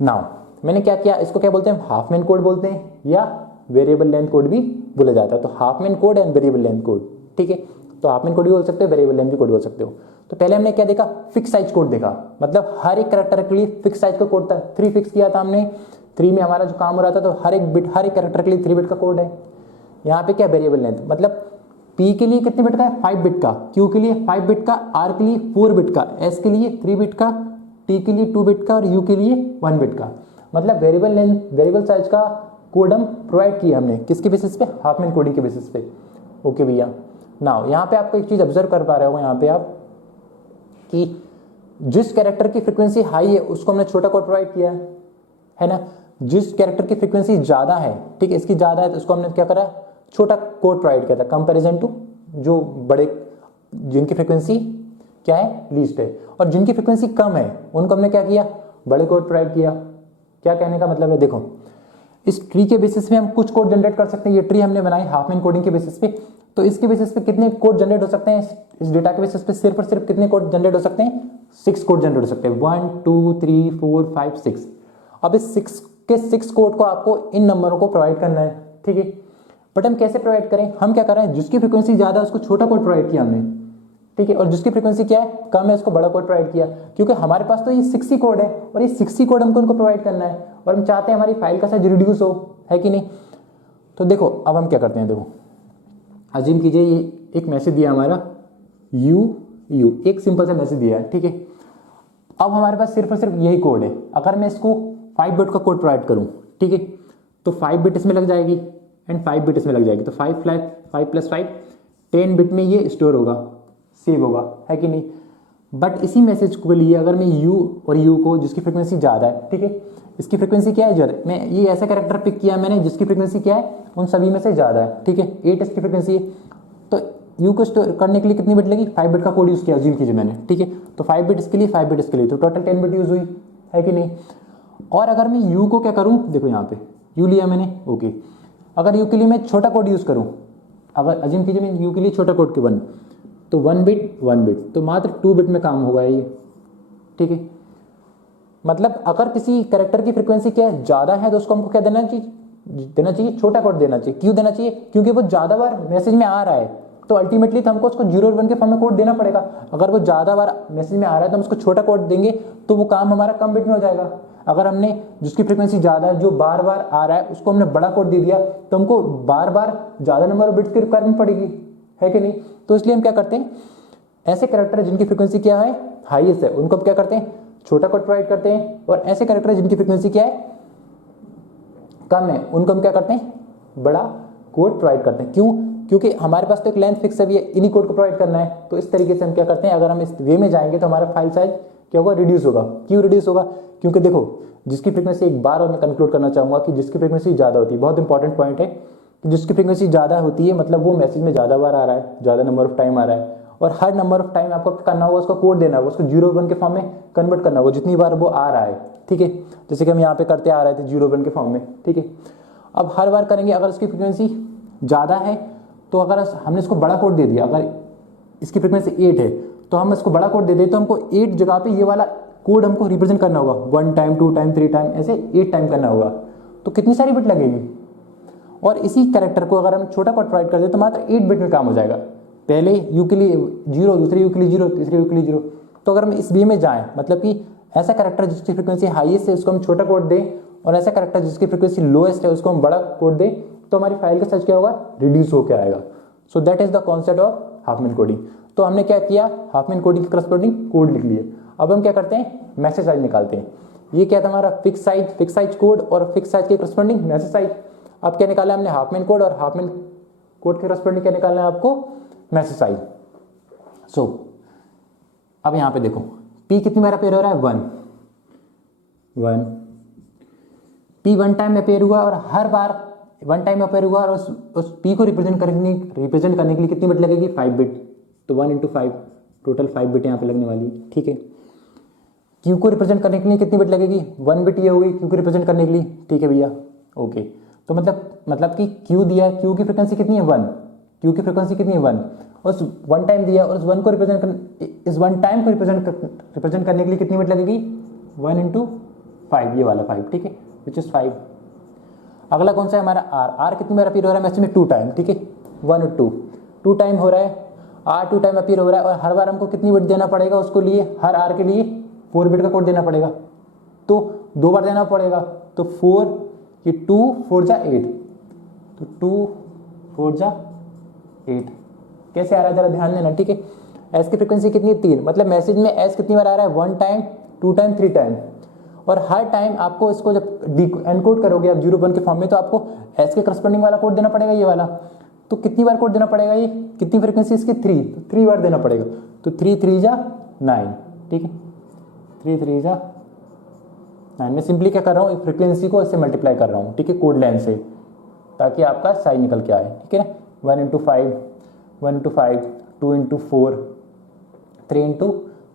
नाउ मैंने क्या किया, इसको क्या बोलते हैं, हाफ मैन कोड बोलते हैं या वेरिएबल लेंथ कोड भी बोला जाता है। तो half man code and variable length code, ठीक है। तो हाफ मैन कोड भी बोल सकते हो, वेरिएबल लेंथ भी कोड बोल सकते हो। तो पहले हमने क्या देखा, फिक्स साइज कोड देखा, मतलब हर एक कैरेक्टर के लिए फिक्स साइज का कोड था। 3 फिक्स किया था हमने, 3 में हमारा जो काम हो रहा था, तो हर एक कैरेक्टर के लिए 3 बिट का कोड है। यहाँ पे क्या वेरिएबल लेंथ, मतलब पी के लिए कितने बिट का है, 5 बिट का। क्यू के लिए 5 बिट का, आर के लिए 4 बिट का, एस के लिए 3 बिट का, टी के लिए 2 बिट का और यू के लिए 1 बिट का। मतलब वेरिएबल लेंथ, वेरिएबल साइज का कोड हम प्रोवाइड किया हमने, किसके बेसिस पे, हाफ मैन कोडिंग के बेसिस पे। ओके भैया, नाउ यहाँ पे आपको एक चीज ऑब्जर्व कर पा रहे हो यहाँ पे आप, कि जिस कैरेक्टर की फ्रीक्वेंसी हाई है उसको हमने छोटा कोड प्रोवाइड किया है ना। जिस कैरेक्टर की फ्रीक्वेंसी ज्यादा है, ठीक है, इसकी ज्यादा है, तो उसको हमने क्या करा, छोटा कोड प्रोवाइड किया था, कंपैरिजन टू जो बड़े, जिनकी फ्रीक्वेंसी क्या है, लीस्ट है। और जिनकी फ्रीक्वेंसी कम है उनको हमने क्या किया, बड़े कोड प्रोवाइड किया। क्या कहने का मतलब है, देखो इस ट्री के बेसिस पे हम कुछ कोड जनरेट कर सकते हैं। ये ट्री हमने बनाई हाफ मैन कोडिंग के बेसिस पे, तो इसके बेसिस पे कितने कोड जनरेट हो सकते हैं, इस डेटा के बेसिस पे सिर्फ और सिर्फ कितने कोड जनरेट हो सकते हैं, 6 कोड जनरेट हो सकते हैं। 1 2 3 4 5 6। अब इस 6 के 6 कोड को आपको इन नंबरों को प्रोवाइड करना है, ठीक है। बट हम कैसे प्रोवाइड करें, हम क्या कर रहे हैं, जिसकी फ्रीक्वेंसी ज्यादा है उसको छोटा कोड प्रोवाइड किया हमने, ठीक है। और जिसकी फ्रीक्वेंसी क्या है, कम है, उसको बड़ा कोड प्रोवाइड किया। क्योंकि हमारे पास तो ये 60 कोड है और ये 60 कोड हमको उनको प्रोवाइड करना है और हम चाहते हैं हमारी फाइल का साइज रिड्यूस हो, है कि नहीं। तो देखो अब हम क्या करते हैं, देखो अज्यूम कीजिए ये एक मैसेज दिया हमारा यू, एक सिंपल सा मैसेज दिया है, ठीक है। अब हमारे पास सिर्फ और सिर्फ यही कोड है। अगर मैं इसको 5 बिट का कोड प्रोवाइड करूं, ठीक है, तो 5 बिट इसमें लग जाएगी एंड 5 बिट इसमें लग जाएगी। तो 5 + 5 10 बिट में ये स्टोर होगा, सेव होगा, है कि नहीं। बट इसी मैसेज के लिए अगर मैं यू और यू को, जिसकी फ्रीक्वेंसी ज़्यादा है, ठीक है, इसकी फ्रीक्वेंसी क्या है, ज़्यादा, मैं ये ऐसा कैरेक्टर पिक किया मैंने जिसकी फ्रीक्वेंसी क्या है, उन सभी में से ज़्यादा है, ठीक है, 8 इसकी फ्रीक्वेंसी है। तो यू को स्टोर करने के लिए कितनी बिट लगी, 5 बिट का कोड यूज़ किया, अज्यूम कीजिए मैंने, ठीक है। तो 5 बिट इसके लिए, 5 बिट इसके लिए, तो टोटल 10 बिट यूज़ हुई, है कि नहीं। और अगर मैं यू को क्या करूँ, देखो यहाँ पे यू लिया मैंने, ओके। अगर यू के लिए मैं छोटा कोड यूज़ करूँ, अगर अज्यूम कीजिए मैं यू के लिए छोटा कोड के 1, तो 1 बिट, तो मात्र 2 बिट में काम होगा ये, ठीक है। मतलब अगर किसी कैरेक्टर की फ्रीक्वेंसी क्या है, ज़्यादा है, तो उसको हमको क्या देना चाहिए, छोटा कोड देना चाहिए। क्यों देना चाहिए, क्योंकि वो ज़्यादा बार मैसेज में आ रहा है, तो अल्टीमेटली तो हमको उसको 0 और 1 के फॉर्म में कोड देना पड़ेगा। अगर वो ज़्यादा बार मैसेज में आ रहा है तो हम उसको छोटा कोड देंगे, तो वो काम हमारा कम बिट में हो जाएगा। अगर हमने जिसकी फ्रीक्वेंसी ज़्यादा है, जो बार बार आ रहा है, उसको हमने बड़ा कोड दे दिया, तो हमको बार बार ज़्यादा नंबर ऑफ बिट्स की रिक्वायरमेंट पड़ेगी, है कि नहीं। तो इसलिए हम क्या करते हैं, ऐसे कैरेक्टर जिनकी फ्रीक्वेंसी क्या है, हाईएस्ट है, उनको हम क्या करते हैं, छोटा कोड प्रोवाइड करते हैं। और ऐसे कैरेक्टर जिनकी फ्रीक्वेंसी क्या है, कम है, उनको हम क्या करते हैं, बड़ा कोड प्रोवाइड करते हैं। क्यों, क्योंकि हमारे पास तो एक लेंथ फिक्स है, इन्हीं कोड को प्रोवाइड करना है। तो इस तरीके से हम क्या करते हैं, अगर हम इस वे में जाएंगे तो हमारा फाइल साइज क्या होगा, रिड्यूस होगा। क्यों रिड्यूस होगा, क्योंकि देखो जिसकी फ्रीक्वेंसी, एक बार और मैं कंक्लूड करना चाहूँगा कि जिसकी फ्रीक्वेंसी ज़्यादा होती है, बहुत इंपॉर्टेंट पॉइंट है, जिसकी फ्रीक्वेंसी ज़्यादा होती है मतलब वो मैसेज में ज़्यादा बार आ रहा है, ज़्यादा नंबर ऑफ टाइम आ रहा है। और हर नंबर ऑफ टाइम आपको क्या करना होगा, उसका कोड देना होगा, उसको 0 1 के फॉर्म में कन्वर्ट करना होगा जितनी बार वो आ रहा है, ठीक है। जैसे कि हम यहाँ पे करते आ रहे थे 0 1 के फॉर्म में, ठीक है। अब हर बार करेंगे, अगर इसकी फ्रिक्वेंसी ज़्यादा है तो अगर हमने इसको बड़ा कोड दे दिया, अगर इसकी फ्रिक्वेंसी 8 है तो हम इसको बड़ा कोड दे दें तो हमको 8 जगह पे ये वाला कोड हमको रिप्रेजेंट करना होगा, 1 टाइम 2 टाइम 3 टाइम ऐसे 8 टाइम करना होगा। तो कितनी सारी बिट लगेगी, और इसी कैरेक्टर को अगर हम छोटा कोड प्रोवाइड कर दें तो मात्र 8 बिट में काम हो जाएगा। पहले यू के लिए 0, दूसरे यू के लिए 0, तीसरे यू के लिए 0। तो अगर हम इस वे में जाएँ, मतलब कि ऐसा कैरेक्टर जिसकी फ्रिक्वेंसी हाईएस्ट है उसको हम छोटा कोड दें, और ऐसा कैरेक्टर जिसकी फ्रिक्वेंसी लोएस्ट है उसको हम बड़ा कोड दें, तो हमारी फाइल का साइज क्या होगा, रिड्यूस होकर आएगा। So that is the concept of Hopman coding. तो हमने क्या किया, हाफमैन कोडिंग के करस्पॉन्डिंग कोड लिख लिए। अब हम क्या करते हैं, मैसेज साइज निकालते हैं। ये क्या था हमारा फिक्स साइज कोड और फिक्स साइज के करस्पॉन्डिंग मैसेज साइज। अब क्या निकाला हमने, हाफमैन कोड, और हाफमैन कोड के करस्पॉन्डिंग क्या निकालना है आपको, मैसेज साइज। सो अब यहाँ पे देखो पी कितनी बार अपेयर हो रहा है, 1 पी 1 टाइम अपेयर हुआ, और हर बार 1 टाइम अपेयर हुआ, और उस पी को रिप्रेजेंट करने के लिए कितनी बिट लगेगी, 5 बिट। तो 1 × 5 टोटल 5 बिट यहाँ पे लगने वाली, ठीक है। क्यू को रिप्रेजेंट करने के लिए कितनी बिट लगेगी, 1 बिट ये होगी क्यू को रिप्रेजेंट करने के लिए, ठीक है भैया, ओके। तो मतलब कि क्यू दिया, क्यू की फ्रिक्वेंसी कितनी है, 1, क्यू की फ्रिक्वेंसी कितनी है, 1, और 1 टाइम दिया, और उस 1 को इस 1 टाइम को रिप्रेजेंट करने के लिए कितनी बिट लगेगी, 1 × 5, ये वाला 5, ठीक है, विच इज 5। अगला कौन सा है हमारा आर कितनी बार अपीयर हो रहा है मैसेज में, 2 टाइम, ठीक है, 1 और 2 टाइम हो रहा है, आर 2 टाइम अपीयर हो रहा है, और हर बार हमको कितनी बिट देना पड़ेगा उसको लिए, हर आर के लिए 4 बिट का कोड देना पड़ेगा, तो 2 बार देना पड़ेगा। तो 4, ये 2 4 जा 8, तो 2 4 जा 8 कैसे आ रहा है जरा ध्यान देना, ठीक है। एस की फ्रिक्वेंसी कितनी है, 3, मतलब मैसेज में एस कितनी बार आ रहा है, 1 टाइम 2 टाइम 3 टाइम, और हर टाइम आपको इसको जब एनकोड करोगे आप 0 1 के फॉर्म में, तो आपको एस के करस्पॉन्डिंग वाला कोड देना पड़ेगा, ये वाला। तो कितनी बार कोड देना पड़ेगा, ये कितनी फ्रिक्वेंसी इसकी, 3, तो 3 बार देना पड़ेगा। तो 3 3 जा 9, ठीक है, 3 3 जा 9। मैं सिंपली क्या कर रहा हूँ, फ्रिक्वेंसी को इससे मल्टीप्लाई कर रहा हूँ, ठीक है, कोड लाइन से, ताकि आपका साइज निकल के आए, ठीक है ना। 1 × 5 1 × 5 2 × 4 3 ×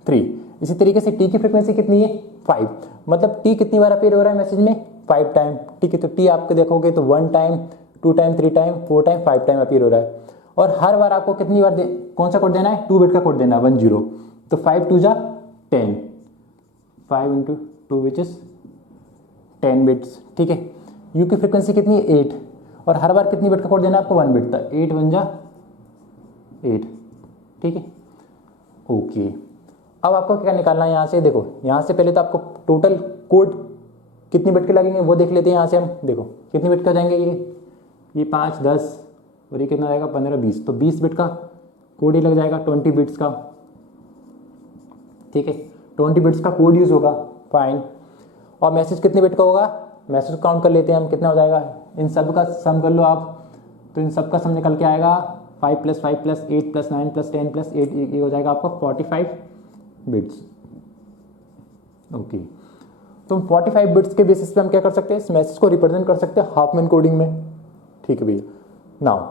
3। इसी तरीके से टी की फ्रिक्वेंसी कितनी है, 5, मतलब टी कितनी बार अपीयर हो रहा है मैसेज में, 5 टाइम, ठीक है। तो टी आपको देखोगे तो 1 time 2 time 3 time 4 time 5 time appear हो रहा है, और हर बार आपको कितनी बार कौन सा कोड देना है, 2 बिट का कोड देना है, 1 0। तो 5 2 जा 10, 5 × 2 विच इज 10 बिट्स, ठीक है। यू की फ्रिक्वेंसी कितनी है, 8, और हर बार कितनी बिट का कोड देना है आपको, 1 बिट, था 8 1 जा 8, ठीक है, ओके। अब आपको क्या निकालना है यहाँ से, देखो यहाँ से पहले तो आपको टोटल कोड कितनी बिट के लगेंगे वो देख लेते हैं। यहाँ से हम देखो कितनी बिट का जाएंगे, ये 5 10 और ये कितना जाएगा, 15 20, तो 20 बिट का कोड ही लग जाएगा, 20 बिट्स का, ठीक है, 20 बिट्स का कोड यूज होगा, फाइन। और मैसेज कितने बिट का होगा, मैसेज काउंट कर लेते हैं हम, कितना हो जाएगा, इन सब का सम कर लो आप, तो इन सब का सम निकल के आएगा 5 + 5 + 8 + 9 + 10 + 8, ये हो जाएगा आपका 45 बिट्स, ओके। तो 45 बिट्स के बेसिस पे हम क्या कर सकते हैं, इस मैसेज को रिप्रेजेंट कर सकते हैं हाफमैन कोडिंग में, ठीक है भैया। नाउ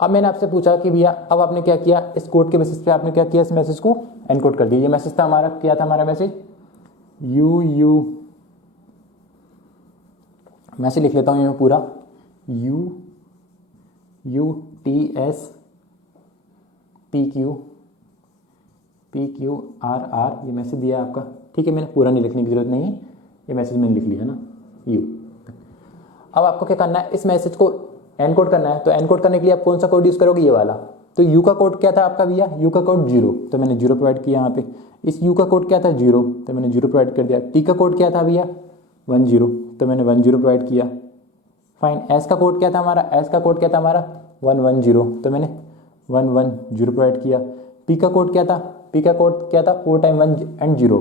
अब मैंने आपसे पूछा कि भैया अब आपने क्या किया, इस कोड के बेसिस पे आपने क्या किया, इस मैसेज को एनकोड कर दिया। ये मैसेज था हमारा, क्या था हमारा मैसेज, मैसेज लिख लेता हूँ ये पूरा, UTS PQRR, ये मैसेज दिया आपका, ठीक है। मैंने पूरा नहीं लिखने की जरूरत नहीं है, ये मैसेज मैंने लिख लिया ना, यू। अब आपको क्या करना है, इस मैसेज को एनकोड करना है, तो एनकोड करने के लिए आप कौन सा कोड यूज करोगे, ये वाला। तो यू का कोड क्या था आपका भैया, यू का कोड 0, तो मैंने 0 प्रोवाइड किया यहाँ पे। इस यू का कोड क्या था, 0, तो मैंने 0 प्रोवाइड कर दिया। टी का कोड क्या था भैया, 1 0, तो मैंने 1 0 प्रोवाइड किया, फाइन। एस का कोड क्या था हमारा, एस का कोड क्या था हमारा, 1 1 0, तो मैंने 1 1 0 प्रोवाइड किया। पी का कोड क्या था, पी का कोड क्या था, 4 टाइम 1 and 0,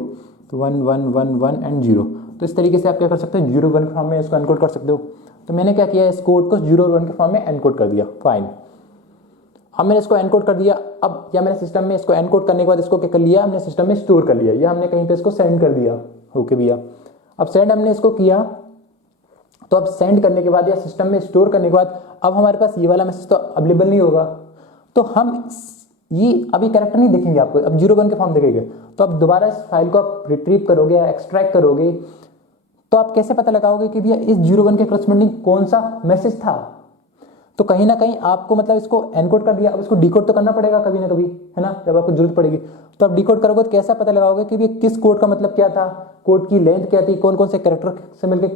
तो 1 1 1 1 and 0। तो इस तरीके से आप क्या कर सकते हो, 0 1 के फॉर्म में इसको एनकोड कर सकते हो। तो मैंने क्या किया, इस कोड को 0 1 के फॉर्म में एनकोड कर दिया, फाइन। अब मैंने इसको एनकोड कर दिया, अब या मैंने सिस्टम में इसको एनकोड करने के बाद इसको क्या कर लिया, हमने सिस्टम में स्टोर कर लिया, या हमने कहीं पे इसको सेंड कर दिया, ओके भैया। अब सेंड हमने इसको किया, तो अब सेंड करने के बाद या सिस्टम में स्टोर करने के बाद अब हमारे पास ये वाला मैसेज तो अवेलेबल नहीं होगा, तो हम ये अभी कैरेक्टर नहीं दिखेंगे आपको, अब 0 1 के फॉर्म दिखेंगे। तो अब दोबारा इस फाइल को आप रिट्रीव करोगे या एक्सट्रैक्ट करोगे, तो आप कैसे पता लगाओगे कि भैया इस 0 1 के करस्पॉन्डिंग कौन सा मैसेज था? तो कहीं ना कहीं आपको मतलब इसको एनकोड कर दिया, अब इसको डिकोड तो करना पड़ेगा कभी ना कभी, है ना, जब आपको जरूरत पड़ेगी। तो आप डिकोड करोगे तो कैसा पता लगाओगे कि भैया किस कोड का मतलब क्या था, कोड की लेंथ क्या थी, कौन कौन से कैरेक्टर से मिलकर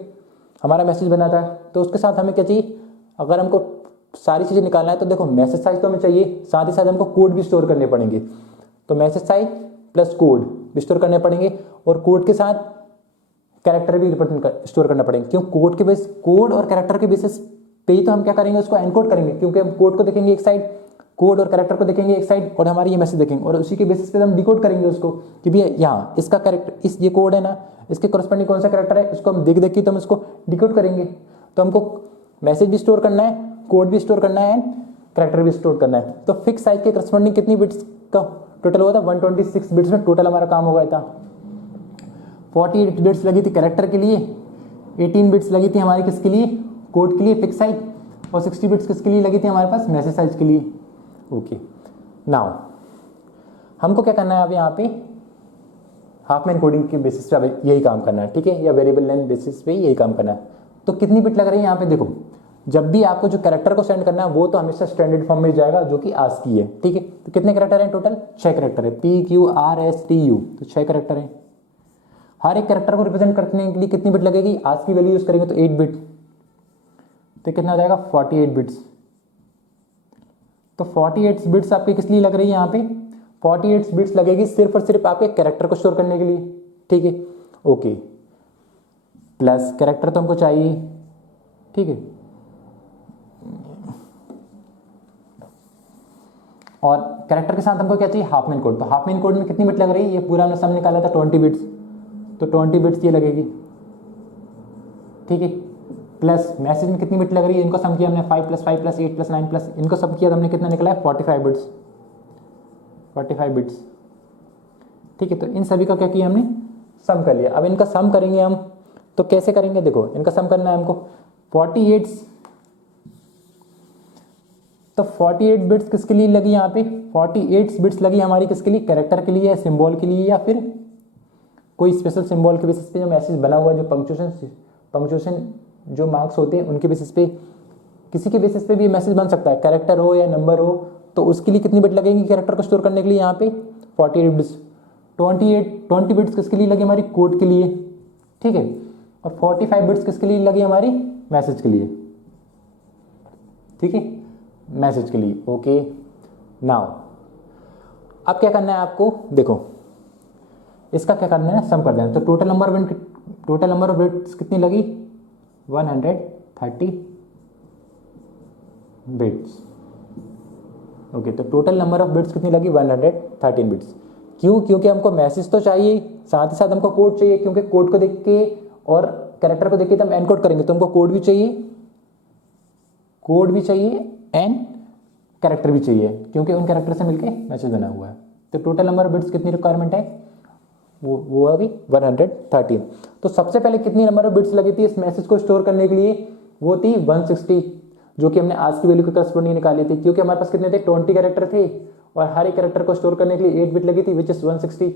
हमारा मैसेज बना था। तो उसके साथ हमें क्या चाहिए, अगर हमको सारी चीज़ें निकालना है तो देखो मैसेज साइज तो हमें चाहिए, साथ ही साथ हमको कोड भी स्टोर करने पड़ेंगे। तो मैसेज साइज प्लस कोड भी स्टोर करने पड़ेंगे, और कोड के साथ कैरेक्टर भी स्टोर करना पड़ेंगे। क्यों? कोड और कैरेक्टर के बेसिस पे ही तो हम क्या करेंगे, उसको एनकोड करेंगे, क्योंकि हम कोड को देखेंगे एक साइड, कोड और कैरेक्टर को देखेंगे एक साइड, और हमारी ये मैसेज देखेंगे, और उसी के बेसिस पे हम डिकोड करेंगे उसको कि भैया यहाँ इसका कैरेक्टर, इस ये कोड है ना, इसके करस्पॉन्डिंग कौन सा कैरेक्टर है, इसको हम देख देख के तो हम इसको डिकोड करेंगे। तो हमको मैसेज भी स्टोर करना है, कोड भी स्टोर करना है, कैरेक्टर भी स्टोर करना है। तो फिक्स साइज के करस्पॉन्डिंग कितनी बिट्स का टोटल हुआ था, 126 बिट्स में टोटल हमारा काम हो गया था। 48 बिट्स लगी थी कैरेक्टर के लिए, 18 बिट्स लगी थी हमारी किसके लिए, कोड के लिए फिक्स साइज, और 60 बिट्स किसके लिए लगी थी हमारे पास, मैसेज साइज के लिए। ओके, नाउ हमको क्या करना है अब यहाँ पे, हाफमैन कोडिंग के बेसिस पे अब यही काम करना है, ठीक है, या वेरिएबल लेंथ बेसिस पे यही काम करना है। तो कितनी बिट लग रही है यहाँ पे, देखो जब भी आपको जो कैरेक्टर को सेंड करना है वो तो हमेशा स्टैंडर्ड फॉर्म में जाएगा जो कि आस्की है, ठीक है। तो कितने कैरेक्टर हैं टोटल, 6 कैरेक्टर है, PQRSTU, तो 6 कैरेक्टर है। हर एक कैरेक्टर को रिप्रेजेंट करने के लिए कितनी बिट लगेगी, आस्की वैल्यू यूज करेंगे तो 8 बिट, तो कितना हो जाएगा 48 बिट्स। तो 48 बिट्स आपकी किस लिए लग रही है यहाँ पे, 48 बिट्स लगेगी सिर्फ और सिर्फ आपके कैरेक्टर को स्टोर करने के लिए, ठीक है। ओके, प्लस कैरेक्टर तो हमको चाहिए, ठीक है, और कैरेक्टर के साथ हमको क्या चाहिए, हाफमैन कोड। तो हाफमैन कोड में कितनी बिट लग रही है, ये पूरा हमने सम निकाला था 20 बिट्स, तो 20 बिट्स ये लगेगी, ठीक है। प्लस मैसेज में कितनी बिट लग रही है, इनको सम किया हमने 5 + 5 + 8 + 9 प्लस इनको सम किया तो हमने कितना निकला है 45 बिट्स, 45 बिट्स, ठीक है। तो इन सभी का क्या किया हमने, सम कर लिया। अब इनका सम करेंगे हम, तो कैसे करेंगे, देखो इनका सम करना है हमको 48, तो 48 बिट्स किसके लिए लगी यहाँ पे, 48 बिट्स लगी हमारी किसके लिए, कैरेक्टर के लिए या सिंबल के लिए, या फिर कोई स्पेशल सिंबल के बेसिस पे जो मैसेज बना हुआ है, जो पंक्चुएशन जो मार्क्स होते हैं उनके बेसिस पे, किसी के बेसिस पे भी मैसेज बन सकता है, कैरेक्टर हो या नंबर हो। तो उसके लिए कितनी बिट लगेगी कैरेक्टर को स्टोर करने के लिए, यहाँ पे 48 बिट्स। 20 बिट्स किसके लिए लगी हमारी, कोड के लिए, ठीक है, और 45 बिट्स किसके लिए लगी हमारी, मैसेज के लिए, ठीक है, मैसेज के लिए। ओके, नाउ अब क्या करना है आपको, देखो इसका क्या करना है, सम कर देना। तो टोटल नंबर ऑफ बिट्स कितनी लगी, 130 बिट्स। ओके, तो टोटल नंबर ऑफ बिट्स कितनी लगी, 113 बिट्स। क्यों, क्योंकि हमको मैसेज तो चाहिए, साथ ही साथ हमको कोड चाहिए, क्योंकि कोड को देख के और कैरेक्टर को देख के तो हम एनकोड करेंगे, तो हमको कोड भी चाहिए एंड कैरेक्टर भी चाहिए, क्योंकि उन कैरेक्टर से मिलके मैसेज बना हुआ है। तो टोटल नंबर ऑफ बिट्स कितनी रिक्वायरमेंट है, वो अभी 113। तो सबसे पहले कितनी नंबर ऑफ बिट्स लगी थी इस मैसेज को स्टोर करने के लिए, वो थी 160, जो कि हमने आज की वैल्यू के करस्पॉन्डिंग निकाली थी, क्योंकि हमारे पास कितने थे, 20 कैरेक्टर थे, और हर एक कैरेक्टर को स्टोर करने के लिए 8 बिट लगी थी, विच इज 160।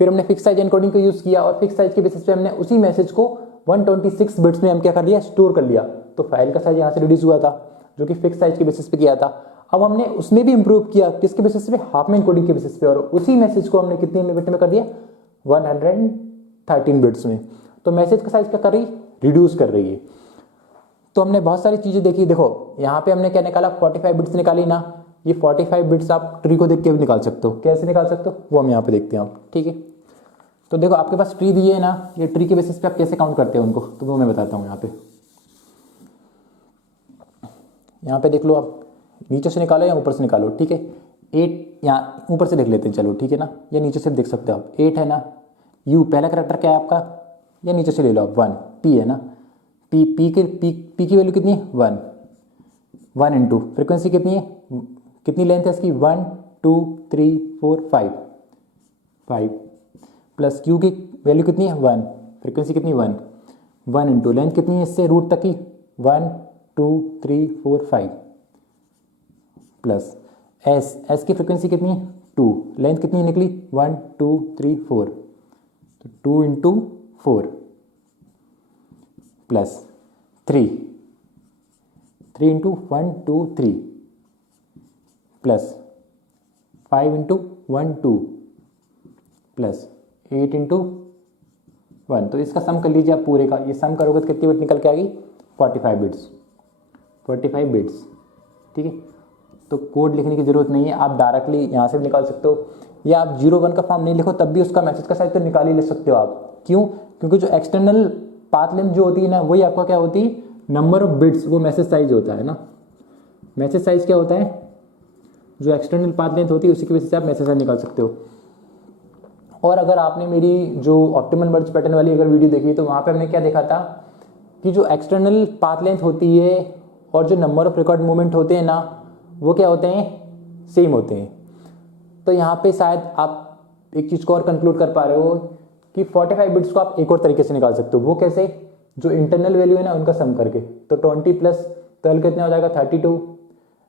फिर हमने फिक्स साइज एनकोडिंग को यूज किया, और फिक्स साइज के बेसिस पे हमने उसी मैसेज को 126 बिट्स में हम क्या कर लिया, स्टोर कर लिया। तो फाइल का साइज यहाँ से रिड्यूस हुआ था, जो कि फिक्स साइज के बेसिस पे किया था। अब हमने उसमें भी इंप्रूव किया, किसके बेसिस पे, हाफमैन कोडिंग के बेसिस पे, और उसी मैसेज को हमने कितने बिट में कर दिया, 113 बिट्स में। तो मैसेज का साइज क्या कर रही, रिड्यूस कर रही है। तो हमने बहुत सारी चीजें देखी, देखो यहाँ पे हमने क्या निकाला, 45 बिट्स निकाली ना। ये 45 बिट्स आप ट्री को देख के भी निकाल सकते हो, कैसे निकाल सकते हो वो हम यहाँ पे देखते हैं आप, ठीक है। तो देखो आपके पास ट्री दिए है ना, ये ट्री के बेसिस पे आप कैसे काउंट करते हो उनको, तो वो मैं बताता हूँ। यहाँ पे देख लो, आप नीचे से निकालो या ऊपर से निकालो, ठीक है। 8 यहाँ ऊपर से देख लेते हैं, चलो ठीक है ना, या नीचे से देख सकते हो आप। 8 है ना, यू पहला करैक्टर क्या है आपका, या नीचे से ले लो आप, 1 पी है ना, पी की वैल्यू कितनी है, 1 इंटू फ्रिक्वेंसी कितनी है, कितनी लेंथ है इसकी, 1 2 3 4 5 प्लस क्यू की वैल्यू कितनी है, 1, फ्रिक्वेंसी कितनी, 1 इंटू लेंथ कितनी है इससे रूट तक की, 1 2 3 4 5 प्लस एस की फ्रिक्वेंसी कितनी है 2, लेंथ कितनी निकली 1 2 3 4, तो 2 into 4 plus 3 into 1 2 3 plus 5 into 1 2 plus 8 into 1। तो इसका सम कर लीजिए आप पूरे का, ये सम करोगे तो कितनी बिट निकल के आ गई 45 बिट्स। ठीक है, तो कोड लिखने की ज़रूरत नहीं है, आप डायरेक्टली यहाँ से भी निकाल सकते हो, या आप 0 1 का फॉर्म नहीं लिखो तब भी उसका मैसेज का साइज तो निकाल ही ले सकते हो आप। क्यों? क्योंकि जो एक्सटर्नल पाथ लेंथ जो होती है ना, वही आपका क्या होती है नंबर ऑफ बिट्स, वो मैसेज साइज होता है ना। मैसेज साइज क्या होता है, जो एक्सटर्नल पाथ लेंथ होती है उसी की वजह से आप मैसेज साइज निकाल सकते हो। और अगर आपने मेरी जो ऑप्टिमल मर्ज पैटर्न वाली अगर वीडियो देखी तो वहाँ पे हमने क्या देखा था कि जो एक्सटर्नल पाथ लेंथ होती है और जो नंबर ऑफ रिकॉर्ड मूवमेंट होते हैं ना, वो क्या होते हैं सेम होते हैं। तो यहाँ पे शायद आप एक चीज़ को और कंक्लूड कर पा रहे हो कि 45 बिट्स को आप एक और तरीके से निकाल सकते हो। वो कैसे? जो इंटरनल वैल्यू है ना उनका सम करके। तो 20 प्लस 12 कितना हो जाएगा 32,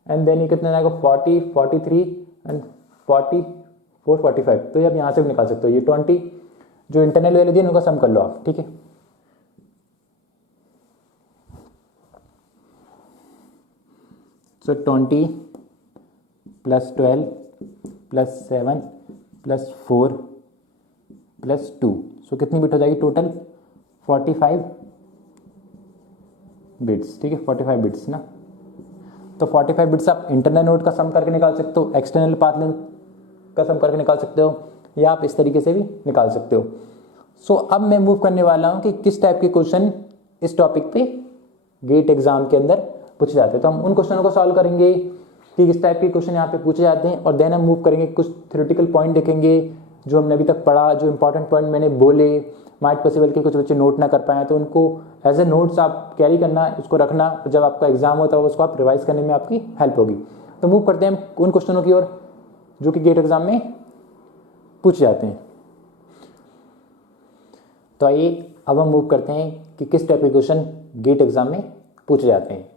एंड देन ये कितना हो जाएगा 40 43 एंड 44 45। तो ये आप यहाँ से भी निकाल सकते हो। ये 20 जो इंटरनल वैल्यू दी है उनका सम कर लो आप। ठीक है, सो 20 प्लस 12 प्लस 7 प्लस 4 प्लस 2, सो कितनी बिट हो जाएगी टोटल 45 बिट्स। ठीक है, 45 बिट्स ना। तो 45 बिट्स आप इंटरनल नोड का सम करके निकाल सकते हो, एक्सटर्नल पाथ लेंथ का सम करके निकाल सकते हो, या आप इस तरीके से भी निकाल सकते हो। सो अब मैं मूव करने वाला हूँ कि किस टाइप के क्वेश्चन इस टॉपिक पे गेट एग्जाम के अंदर पूछे जाते हैं। तो हम उन क्वेश्चनों को सॉल्व करेंगे कि किस टाइप के क्वेश्चन यहाँ पे पूछे जाते हैं, और देन हम मूव करेंगे, कुछ थ्योरेटिकल पॉइंट देखेंगे जो हमने अभी तक पढ़ा, जो इंपॉर्टेंट पॉइंट मैंने बोले, माइट पॉसिबल के कुछ बच्चे नोट ना कर पाए तो उनको एज ए नोट्स आप कैरी करना, उसको रखना, जब आपका एग्जाम होता है उसको आप रिवाइज करने में आपकी हेल्प होगी। तो मूव करते हैं हम उन क्वेश्चनों की ओर जो कि गेट एग्जाम में पूछे जाते हैं। तो आइए अब हम मूव करते हैं कि किस टाइप के क्वेश्चन गेट एग्जाम में पूछे जाते हैं।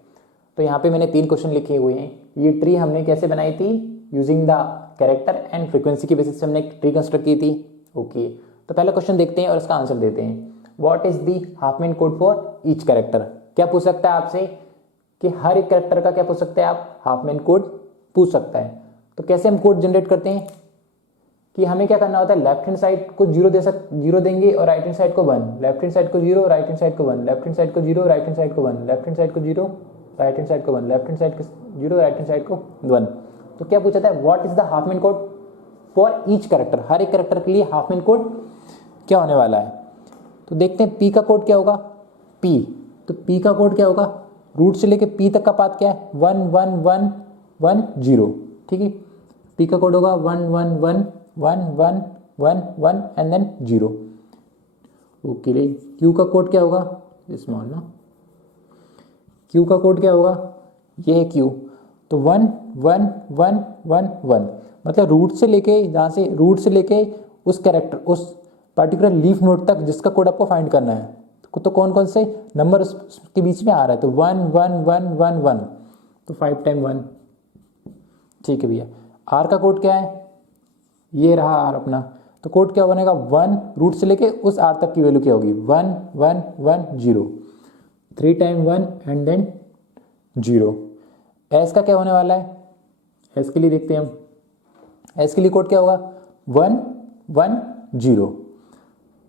तो यहाँ पे मैंने 3 क्वेश्चन लिखे हुए हैं। ये ट्री हमने कैसे बनाई थी, using the character and frequency की बेसिस से हमने एक ट्री कंस्ट्रक्ट की थी। ओके, तो पहला क्वेश्चन देखते हैं और इसका आंसर देते हैं। What is the Hopman code for each character? क्या पूछ सकता है आपसे कि हर एक कैरेक्टर का क्या पूछ सकते हैं आप, हाफमैन कोड पूछ सकता है। तो कैसे हम कोड जनरेट करते हैं कि हमें क्या करना होता है, लेफ्ट हैंड साइड को 0 देंगे और राइट हैंड साइड को 1, लेफ्ट हैंड साइड को 0 राइट हैंड साइड को 1, लेफ्ट हैंड साइड को 0 राइट हैंड साइड को 1, लेफ्ट हैंड साइड को 0 राइट हैंड साइड को 1, लेफ्ट हैंड साइड को 0 राइट हैंड साइड को 1। तो क्या पूछा था, what is the Huffman code for each character? हर एक कैरेक्टर के लिए हाफमैन कोड क्या होने वाला है। तो देखते हैं पी का कोड क्या होगा, पी। तो पी का कोड क्या होगा, रूट से लेके पी तक का पाथ क्या है 1 1 1 1 0। ठीक है, पी का कोड होगा 1 1 1 1 1 1 1 एंड देन 0। ओके, क्यू का कोड क्या होगा, स्मॉल ना, क्यू का कोड क्या होगा, ये है क्यू। तो 1 1 1 1 1, मतलब रूट से लेके, जहाँ से रूट से लेके उस कैरेक्टर, उस पर्टिकुलर लीफ नोड तक जिसका कोड आपको फाइंड करना है, तो कौन कौन से नंबर उसके बीच में आ रहा है। तो 1 1 1 1 1, तो 5 टाइम 1। ठीक है भैया, आर का कोड क्या है, ये रहा आर अपना। तो कोड क्या बनेगा, 1 रूट से लेके उस आर तक की वैल्यू क्या होगी 1 1 1 0, 3 टाइम 1 एंड देन 0। एस का क्या होने वाला है, एस के लिए देखते हैं हम, एस के लिए कोड क्या होगा 1 1 0,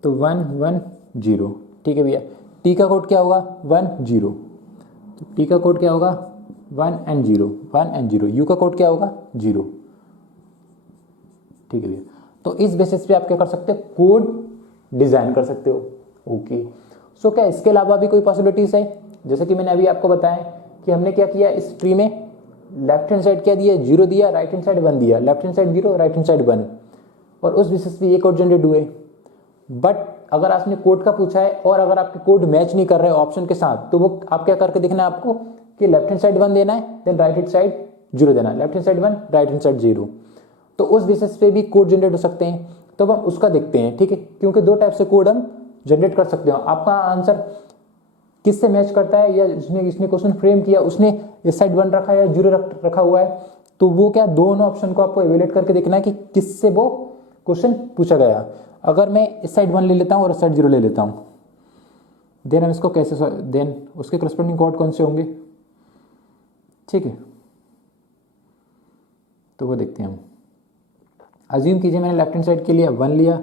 तो 1 1 0। ठीक है भैया, टी का कोड क्या होगा 1 0, तो टी का कोड क्या होगा 1 एंड 0 1 एंड 0। यू का कोड क्या होगा 0। ठीक है भैया, तो इस बेसिस पे आप क्या कर सकते हो, कोड डिजाइन कर सकते हो। ओके, सो क्या इसके अलावा भी कोई पॉसिबिलिटीज है? जैसे कि मैंने अभी आपको बताया कि हमने क्या किया, इस ट्री में लेफ्ट हैंड साइड क्या दिया 0 दिया, राइट हैंड साइड 1 दिया, left hand side 0 right hand side 1, और उस बेसिस पे ये कोड जनरेट हुए। बट अगर आपने कोड का पूछा है और अगर आपके कोड मैच नहीं कर रहे ऑप्शन के साथ, तो वो आप क्या करके देखना है आपको कि लेफ्ट हैंड साइड 1 देना है, देन राइट हैंड साइड 0 देना है, left hand side 1 right hand side 0। तो उस बेसिस पे भी कोड जनरेट हो सकते हैं। तो अब हम उसका देखते हैं। ठीक है, क्योंकि 2 टाइप से कोड हम जनरेट कर सकते हो। आपका आंसर किससे मैच करता है, या इसने क्वेश्चन फ्रेम किया उसने इस साइड 1 रखा है या 0 रखा हुआ है, तो वो क्या, दोनों ऑप्शन को आपको इवेल्युएट करके देखना है कि किससे वो क्वेश्चन पूछा गया। अगर मैं इस साइड 1 ले लेता हूँ और इस साइड 0 ले लेता हूँ, देन हम इसको कैसे, देन उसके करस्पॉन्डिंग कोड कौन से होंगे, ठीक है। तो वो देखते हैं हम। अज्यूम कीजिए मैंने लेफ्ट हैंड साइड के लिए 1 लिया,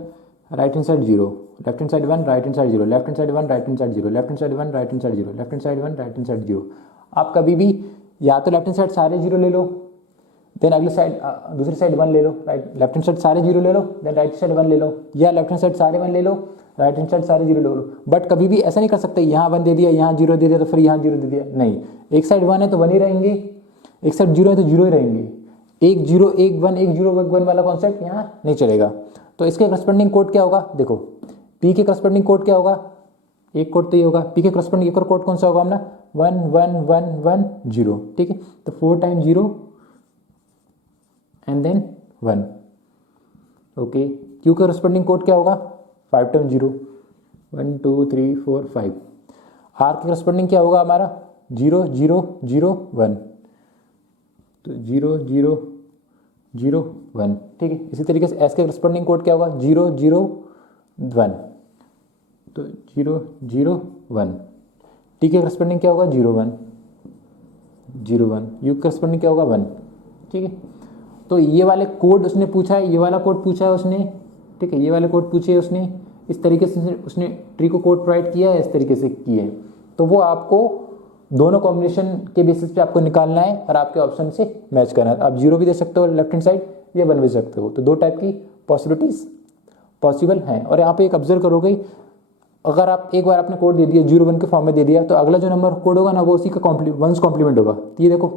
right hand side 0, left hand side 1, right hand side 0, left hand side 1, right hand side 0, left hand side 1, right hand side 0, left hand side 1, right hand side 0। आप कभी भी या तो लेफ्ट हैंड साइड सारे 0 ले लो, देन अगले साइड दूसरी साइड 1 ले लो, राइट लेफ्ट हैंड साइड सारे 0 ले लो, देन राइट साइड 1 ले लो, या लेफ्ट हैंड साइड सारे 1 ले लो, राइट हैंड साइड सारे 0 ले लो। बट कभी भी ऐसा नहीं कर सकते यहाँ 1 दे दिया, यहाँ 0 दे दिया तो फिर यहाँ 0 दे दिया, नहीं। एक साइड 1 है तो 1 ही रहेंगे, एक साइड 0 है तो 0 ही रहेंगे। एक 0 1 1 1 0 1 वाला कॉन्सेप्ट यहाँ नहीं चलेगा। तो इसके करस्पॉन्डिंग कोड क्या होगा, देखो पी के करस्पॉन्डिंग कोड क्या होगा, एक कोड तो ये होगा, पी के करस्पॉन्डिंग एक और कोड कौन सा होगा अपना 1 1 1 1 0, ठीक है। तो 4 time 0 and then 1, okay. Q का करस्पॉन्डिंग कोड क्या होगा 5 टाइम 0, 1 2 3 4 5। आर के करस्पॉन्डिंग क्या होगा हमारा 0 0 0 1, तो 0 0 0 1, ठीक है। इसी तरीके से एस के करस्पॉन्डिंग कोड क्या होगा 0 0 1, तो 0 0 1। टी के करस्पॉन्डिंग क्या होगा 0 1 0 1। यू के करस्पॉन्डिंग क्या होगा 1, ठीक है। तो ये वाले कोड उसने पूछा है, ये वाला कोड पूछा है उसने, ठीक है। ये वाले कोड पूछे उसने, इस तरीके से उसने ट्री को कोड प्रोवाइड किया है, इस तरीके से किए है। तो वो आपको दोनों कॉम्बिनेशन के बेसिस पे आपको निकालना है और आपके ऑप्शन से मैच करना है। आप 0 भी दे सकते हो लेफ्ट हैंड साइड, या 1 भी दे सकते हो। तो दो टाइप की पॉसिबिलिटीज पॉसिबल हैं। और यहाँ पे एक ऑब्जर्व करोगे, अगर आप एक बार आपने कोड दे दिया 0 1 के फॉर्म में दे दिया, तो अगला जो नंबर कोड होगा ना वो उसी का वंस कॉम्प्लीमेंट होगा। तो ये देखो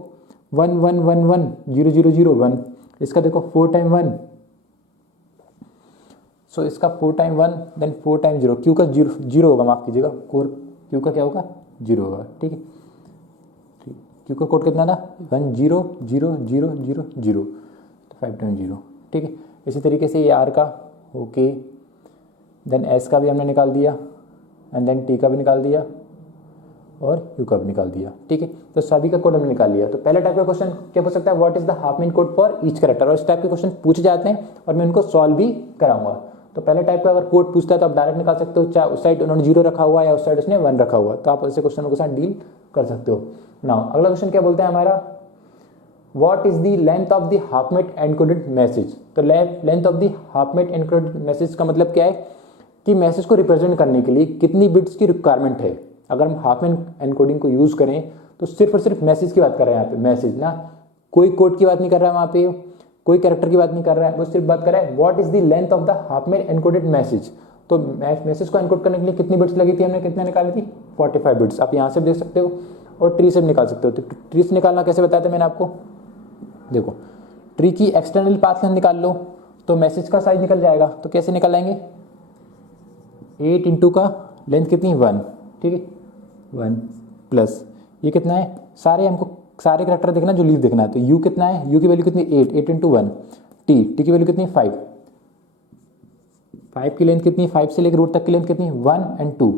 1 1 1 1 0 0 0 1, इसका देखो 4 टाइम 1, सो इसका 4 टाइम 1 देन 4 टाइम 0। क्यू का 0 होगा, माफ कीजिएगा, कोर क्यू का क्या होगा 0 होगा, ठीक है। क्यू का कोड कितना था 1 0 0 0 0 0, तो 5 टाइम 0, ठीक है। इसी तरीके से ये आर का, ओके, देन एस का भी हमने निकाल दिया, एंड देन टी का भी निकाल दिया, और यू का भी निकाल दिया, ठीक है। तो सभी का कोड हमने निकाल लिया। तो पहले टाइप का क्वेश्चन क्या पूछ सकता है, what is the half mean code for each character. और इस टाइप के क्वेश्चन पूछे जाते हैं और मैं उनको सॉल्व भी कराऊंगा। तो पहले टाइप का अगर कोड पूछता है तो आप डायरेक्ट निकाल सकते हो, चाहे उस साइड उन्होंने 0 रखा हुआ है या उस साइड उसने 1 रखा हुआ, तो आप ऐसे क्वेश्चनों के साथ डील कर सकते हो। नाउ अगला क्वेश्चन क्या बोलता है हमारा, what is the length of the Huffman encoded message. तो length of the Huffman encoded message का मतलब क्या है कि मैसेज को रिप्रेजेंट करने के लिए कितनी बिट्स की रिक्वायरमेंट है। अगर हम हाफ एनकोडिंग को यूज करें तो सिर्फ और सिर्फ मैसेज की बात कर रहे हैं यहाँ पे, मैसेज ना, कोई कोड की बात नहीं कर रहा है वहाँ पे, कोई कैरेक्टर की बात नहीं कर रहा है, वो सिर्फ बात कर रहा है what is the length of the Huffman encoded message. तो मैसेज को एनकोड करने के लिए कितनी बिट्स लगी थी, हमने कितने निकाली थी 45 बिट्स। आप यहाँ से देख सकते हो और ट्री से भी निकाल सकते हो। तो ट्री से निकालना कैसे बताया था मैंने आपको, देखो ट्री की एक्सटर्नल पाथ लेंथ निकाल लो तो मैसेज का साइज निकल जाएगा। तो कैसे निकालेंगे, 8 इंटू का लेंथ कितनी 1, ठीक है, 1 प्लस ये कितना है, सारे हमको सारे कैरेक्टर देखना जो लीव देखना है। तो यू कितना है, यू की वैल्यू कितनी 8 इंटू 1, टी की वैल्यू कितनी 5 की लेंथ कितनी 5 से लेकर रूट तक की लेंथ कितनी 1 एंड 2।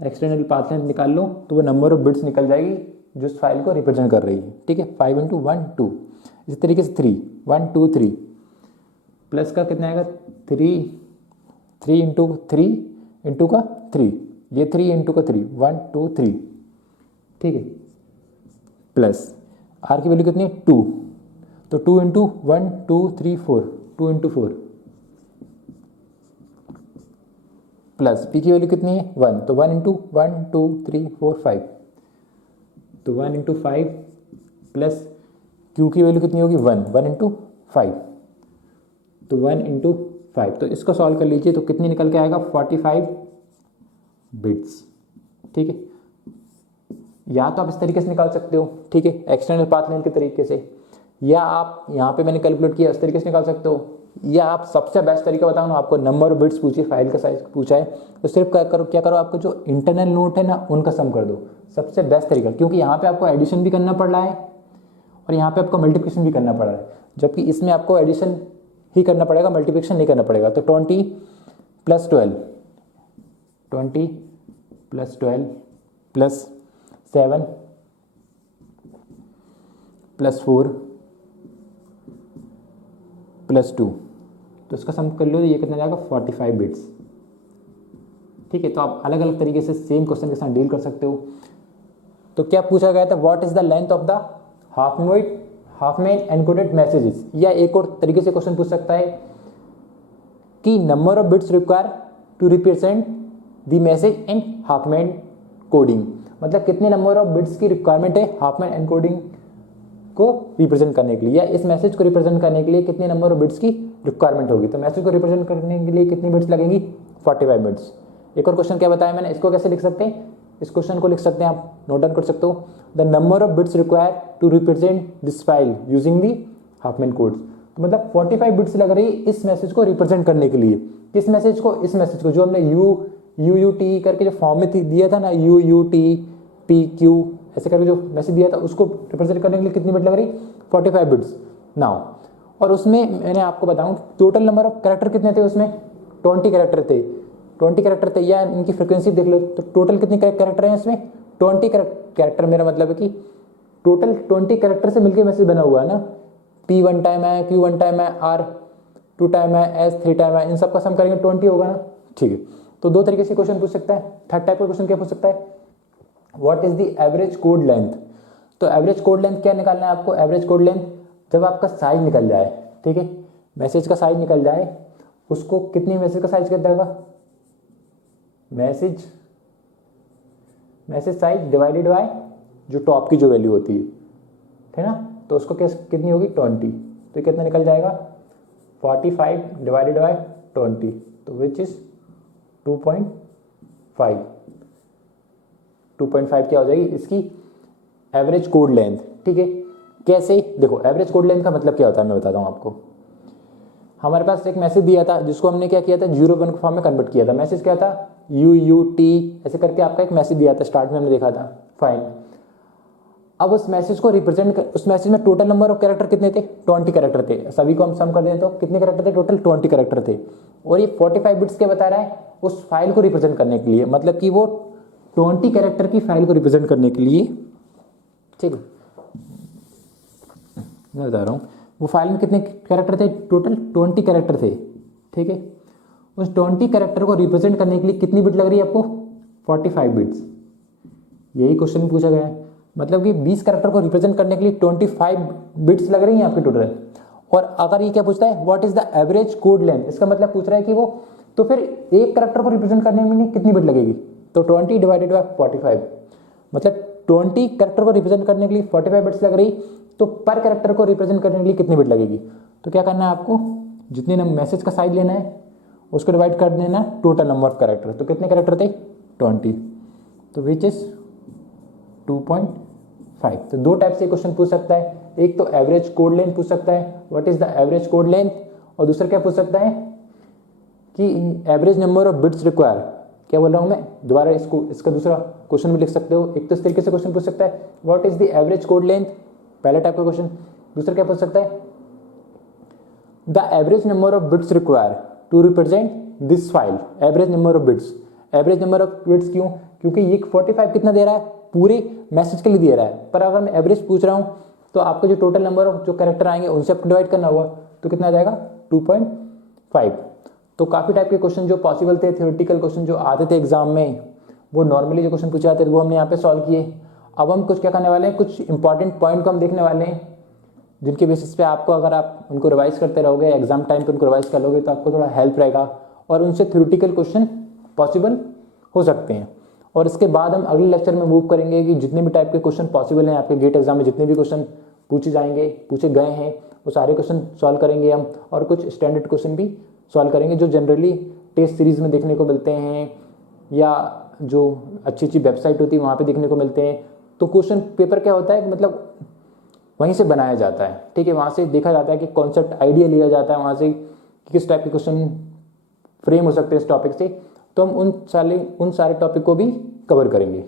एक्सटर्नल पाथ लेंथ निकाल लो तो वो नंबर ऑफ बिट्स निकल जाएगी जो इस फाइल को रिप्रेजेंट कर रही है, ठीक है। 5 इंटू 1 2, इसी तरीके से 3 1 2 3 प्लस का कितना आएगा 3 इंटू 3 इंटू का 3, ये 3 इंटू का 3 1 2 3, ठीक है, प्लस आर की वैल्यू कितनी है 2, तो 2 इंटू 1 2 3 4 2 इंटू 4, प्लस पी की वैल्यू कितनी है 1, तो 1 इंटू 1 2 3 4 5, तो 1 इंटू 5 प्लस क्यू की वैल्यू कितनी होगी 1 इंटू 5, तो 1 इंटू 5। तो इसको सॉल्व कर लीजिए तो कितनी निकल के आएगा 45 बिट्स, ठीक है। या तो आप इस तरीके से निकाल सकते हो, ठीक है, एक्सटर्नल पाथ लेंथ के तरीके से, या आप यहाँ पे मैंने कैलकुलेट किया इस तरीके से निकाल सकते हो, या आप सबसे बेस्ट तरीका बताऊँ ना, आपको नंबर ऑफ बिट्स पूछिए, फाइल का साइज पूछा है तो सिर्फ क्या करो आपको जो इंटरनल नोट है ना उनका सम कर दो, सबसे बेस्ट तरीका। क्योंकि यहाँ पे आपको एडिशन भी करना पड़ रहा है और यहाँ पे आपको मल्टीप्लिकेशन भी करना पड़ रहा है, जबकि इसमें आपको एडिशन ही करना पड़ेगा, मल्टीप्लिकेशन नहीं करना पड़ेगा। तो 20 प्लस 12 प्लस 7 प्लस 4 +2, तो इसका सम कर लो तो ये कितना जाएगा 45 बिट्स। ठीक है, तो आप अलग अलग तरीके से सेम क्वेश्चन के साथ डील कर सकते हो। तो क्या पूछा गया था, what is the length of the half man encoded messages, या एक और तरीके से क्वेश्चन पूछ सकता है कि number of bits require to represent the message in Huffman coding, मतलब कितने नंबर ऑफ बिट्स की रिक्वायरमेंट है हाफ मैन एनकोडिंग को रिप्रेजेंट करने के लिए, या इस मैसेज को रिप्रेजेंट करने के लिए कितने नंबर ऑफ बिट्स की रिक्वायरमेंट होगी। तो मैसेज को रिप्रेजेंट करने के लिए कितनी बिट्स लगेंगी, 45 बिट्स। एक और क्वेश्चन क्या बताया मैंने, इसको कैसे लिख सकते हैं, इस क्वेश्चन को लिख सकते हैं, आप नोट डाउन कर सकते हो, the number of bits require to represent this file using the Huffman codes. तो मतलब 45 बिट्स लग रही है इस मैसेज को रिप्रेजेंट करने के लिए। किस मैसेज को, इस मैसेज को जो हमने यू टी करके जो फॉर्म में दिया था ना, UUTPQ ऐसे करके जो मैसेज दिया था, उसको रिप्रेजेंट करने के लिए कितनी बिट लग रही, 45 बिट्स नाउ। और उसमें मैंने आपको बताऊं टोटल नंबर ऑफ कैरेक्टर कितने थे, उसमें 20 कैरेक्टर थे, 20 कैरेक्टर थे, या इनकी फ्रिक्वेंसी देख लो। तो टोटल कितने कैरेक्टर हैं इसमें, 20 कैरेक्टर। मेरा मतलब है कि टोटल 20 कैरेक्टर से मिलकर मैसेज बना हुआ है ना, P 1 टाइम है, Q 1 टाइम है, R 2 टाइम है, S 3 टाइम है, इन सब का सम करेंगे 20 होगा ना। ठीक है, तो दो तरीके से क्वेश्चन पूछ सकता है। थर्ड टाइप का क्वेश्चन क्या पूछ सकता है, what is the average code length. तो एवरेज कोड लेंथ क्या निकालना है आपको, एवरेज कोड लेंथ जब आपका साइज निकल जाए, ठीक है, मैसेज का साइज निकल जाए, उसको कितनी मैसेज का साइज कर देगा, मैसेज साइज डिवाइडेड बाय जो टॉप की जो वैल्यू होती है ना, तो उसको कितनी होगी 20, तो कितना निकल जाएगा 45 डिवाइडेड बाय 20, तो विच इज 2.5 क्या हो जाएगी इसकी एवरेज कोड लेंथ। ठीक है, कैसे, देखो एवरेज कोड लेंथ का मतलब क्या होता है मैं बताता हूँ आपको। हमारे पास एक मैसेज दिया था जिसको हमने क्या किया था 0-1 फॉर्म में कन्वर्ट किया था। मैसेज क्या था, UUT ऐसे करके आपका एक मैसेज दिया था, स्टार्ट में हमने देखा था, फाइन। अब उस मैसेज को रिप्रेजेंट उस मैसेज में टोटल नंबर ऑफ कैरेक्टर कितने थे, 20 कैरेक्टर थे। सभी को हम सम कर दें तो कितने कैरेक्टर थे, टोटल 20 कैरेक्टर थे। और ये 45 बिट्स के बता रहा है उस फाइल को रिप्रेजेंट करने के लिए, मतलब कि वो 20 कैरेक्टर की फाइल को रिप्रेजेंट करने के लिए, ठीक है मैं बता रहा हूँ, वो फाइल में कितने कैरेक्टर थे, टोटल 20 कैरेक्टर थे। ठीक है, उस 20 कैरेक्टर को रिप्रेजेंट करने के लिए कितनी बिट लग रही है आपको, 45 बिट्स। यही क्वेश्चन पूछा गया है, मतलब कि 20 कैरेक्टर को रिप्रेजेंट करने के लिए 25 बिट्स लग रही हैं आपके टोटल। और अगर ये क्या पूछता है, what is the average code length, इसका मतलब पूछ रहा है कि वो, तो फिर एक कैरेक्टर को रिप्रेजेंट करने में कितनी बिट लगेगी, तो 20 डिवाइडेड बाय 45, मतलब 20 कैरेक्टर को रिप्रेजेंट करने के लिए 45 बिट्स लग रही, तो पर कैरेक्टर को रिप्रेजेंट करने के लिए कितनी बिट लगेगी। तो क्या करना है आपको, जितने मैसेज का साइज लेना है उसको डिवाइड कर देना टोटल नंबर ऑफ कैरेक्टर। तो कितने कैरेक्टर थे 20, तो विच इज 2.5। तो दो टाइप से क्वेश्चन पूछ सकता है, एक तो एवरेज कोड लेंथ पूछ सकता है, what is the average code length, और दूसरा क्या पूछ सकता है कि average number of bits require. क्या बोल रहा हूं मैं, दोबारा इसका दूसरा क्वेश्चन भी लिख सकते हो। एक तो इस तरीके से क्वेश्चन पूछ सकता है, what is the average code length, पहला टाइप का क्वेश्चन। दूसरा क्या पूछ सकता है, the average number of bits require to represent this file, average number of bits. Average number of bits क्यों, क्योंकि ये 45 कितना दे रहा है, पूरे मैसेज के लिए दे रहा है, पर अगर मैं एवरेज पूछ रहा हूं तो आपको जो टोटल नंबर ऑफ जो कैरेक्टर आएंगे उनसे आपको डिवाइड करना होगा, तो कितना आ जाएगा 2.5। तो काफ़ी टाइप के क्वेश्चन जो पॉसिबल थे, थ्योरेटिकल क्वेश्चन जो आते थे एग्जाम में, वो नॉर्मली जो क्वेश्चन पूछे जाते थे वो हमने यहाँ पे सॉल्व किए। अब हम कुछ क्या करने वाले हैं, कुछ इंपॉर्टेंट पॉइंट को हम देखने वाले हैं, जिनके बेसिस पे आपको, अगर आप उनको रिवाइज करते रहोगे, एग्जाम टाइम पे उनको रिवाइज कर लोगे, तो आपको थोड़ा हेल्प रहेगा और उनसे थ्योरेटिकल क्वेश्चन पॉसिबल हो सकते हैं। और इसके बाद हम अगले लेक्चर में मूव करेंगे कि जितने भी टाइप के क्वेश्चन पॉसिबल हैं आपके गेट एग्जाम में, जितने भी क्वेश्चन पूछे जाएंगे, पूछे गए हैं, वो सारे क्वेश्चन सॉल्व करेंगे हम, और कुछ स्टैंडर्ड क्वेश्चन भी सॉल्व करेंगे जो जनरली टेस्ट सीरीज में देखने को मिलते हैं, या जो अच्छी अच्छी वेबसाइट होती है वहाँ पे देखने को मिलते हैं। तो क्वेश्चन पेपर क्या होता है, मतलब वहीं से बनाया जाता है, ठीक है, वहाँ से देखा जाता है कि कॉन्सेप्ट आइडिया लिया जाता है वहाँ से कि किस टाइप के क्वेश्चन फ्रेम हो सकते हैं इस टॉपिक से। तो हम उन सारे टॉपिक को भी कवर करेंगे।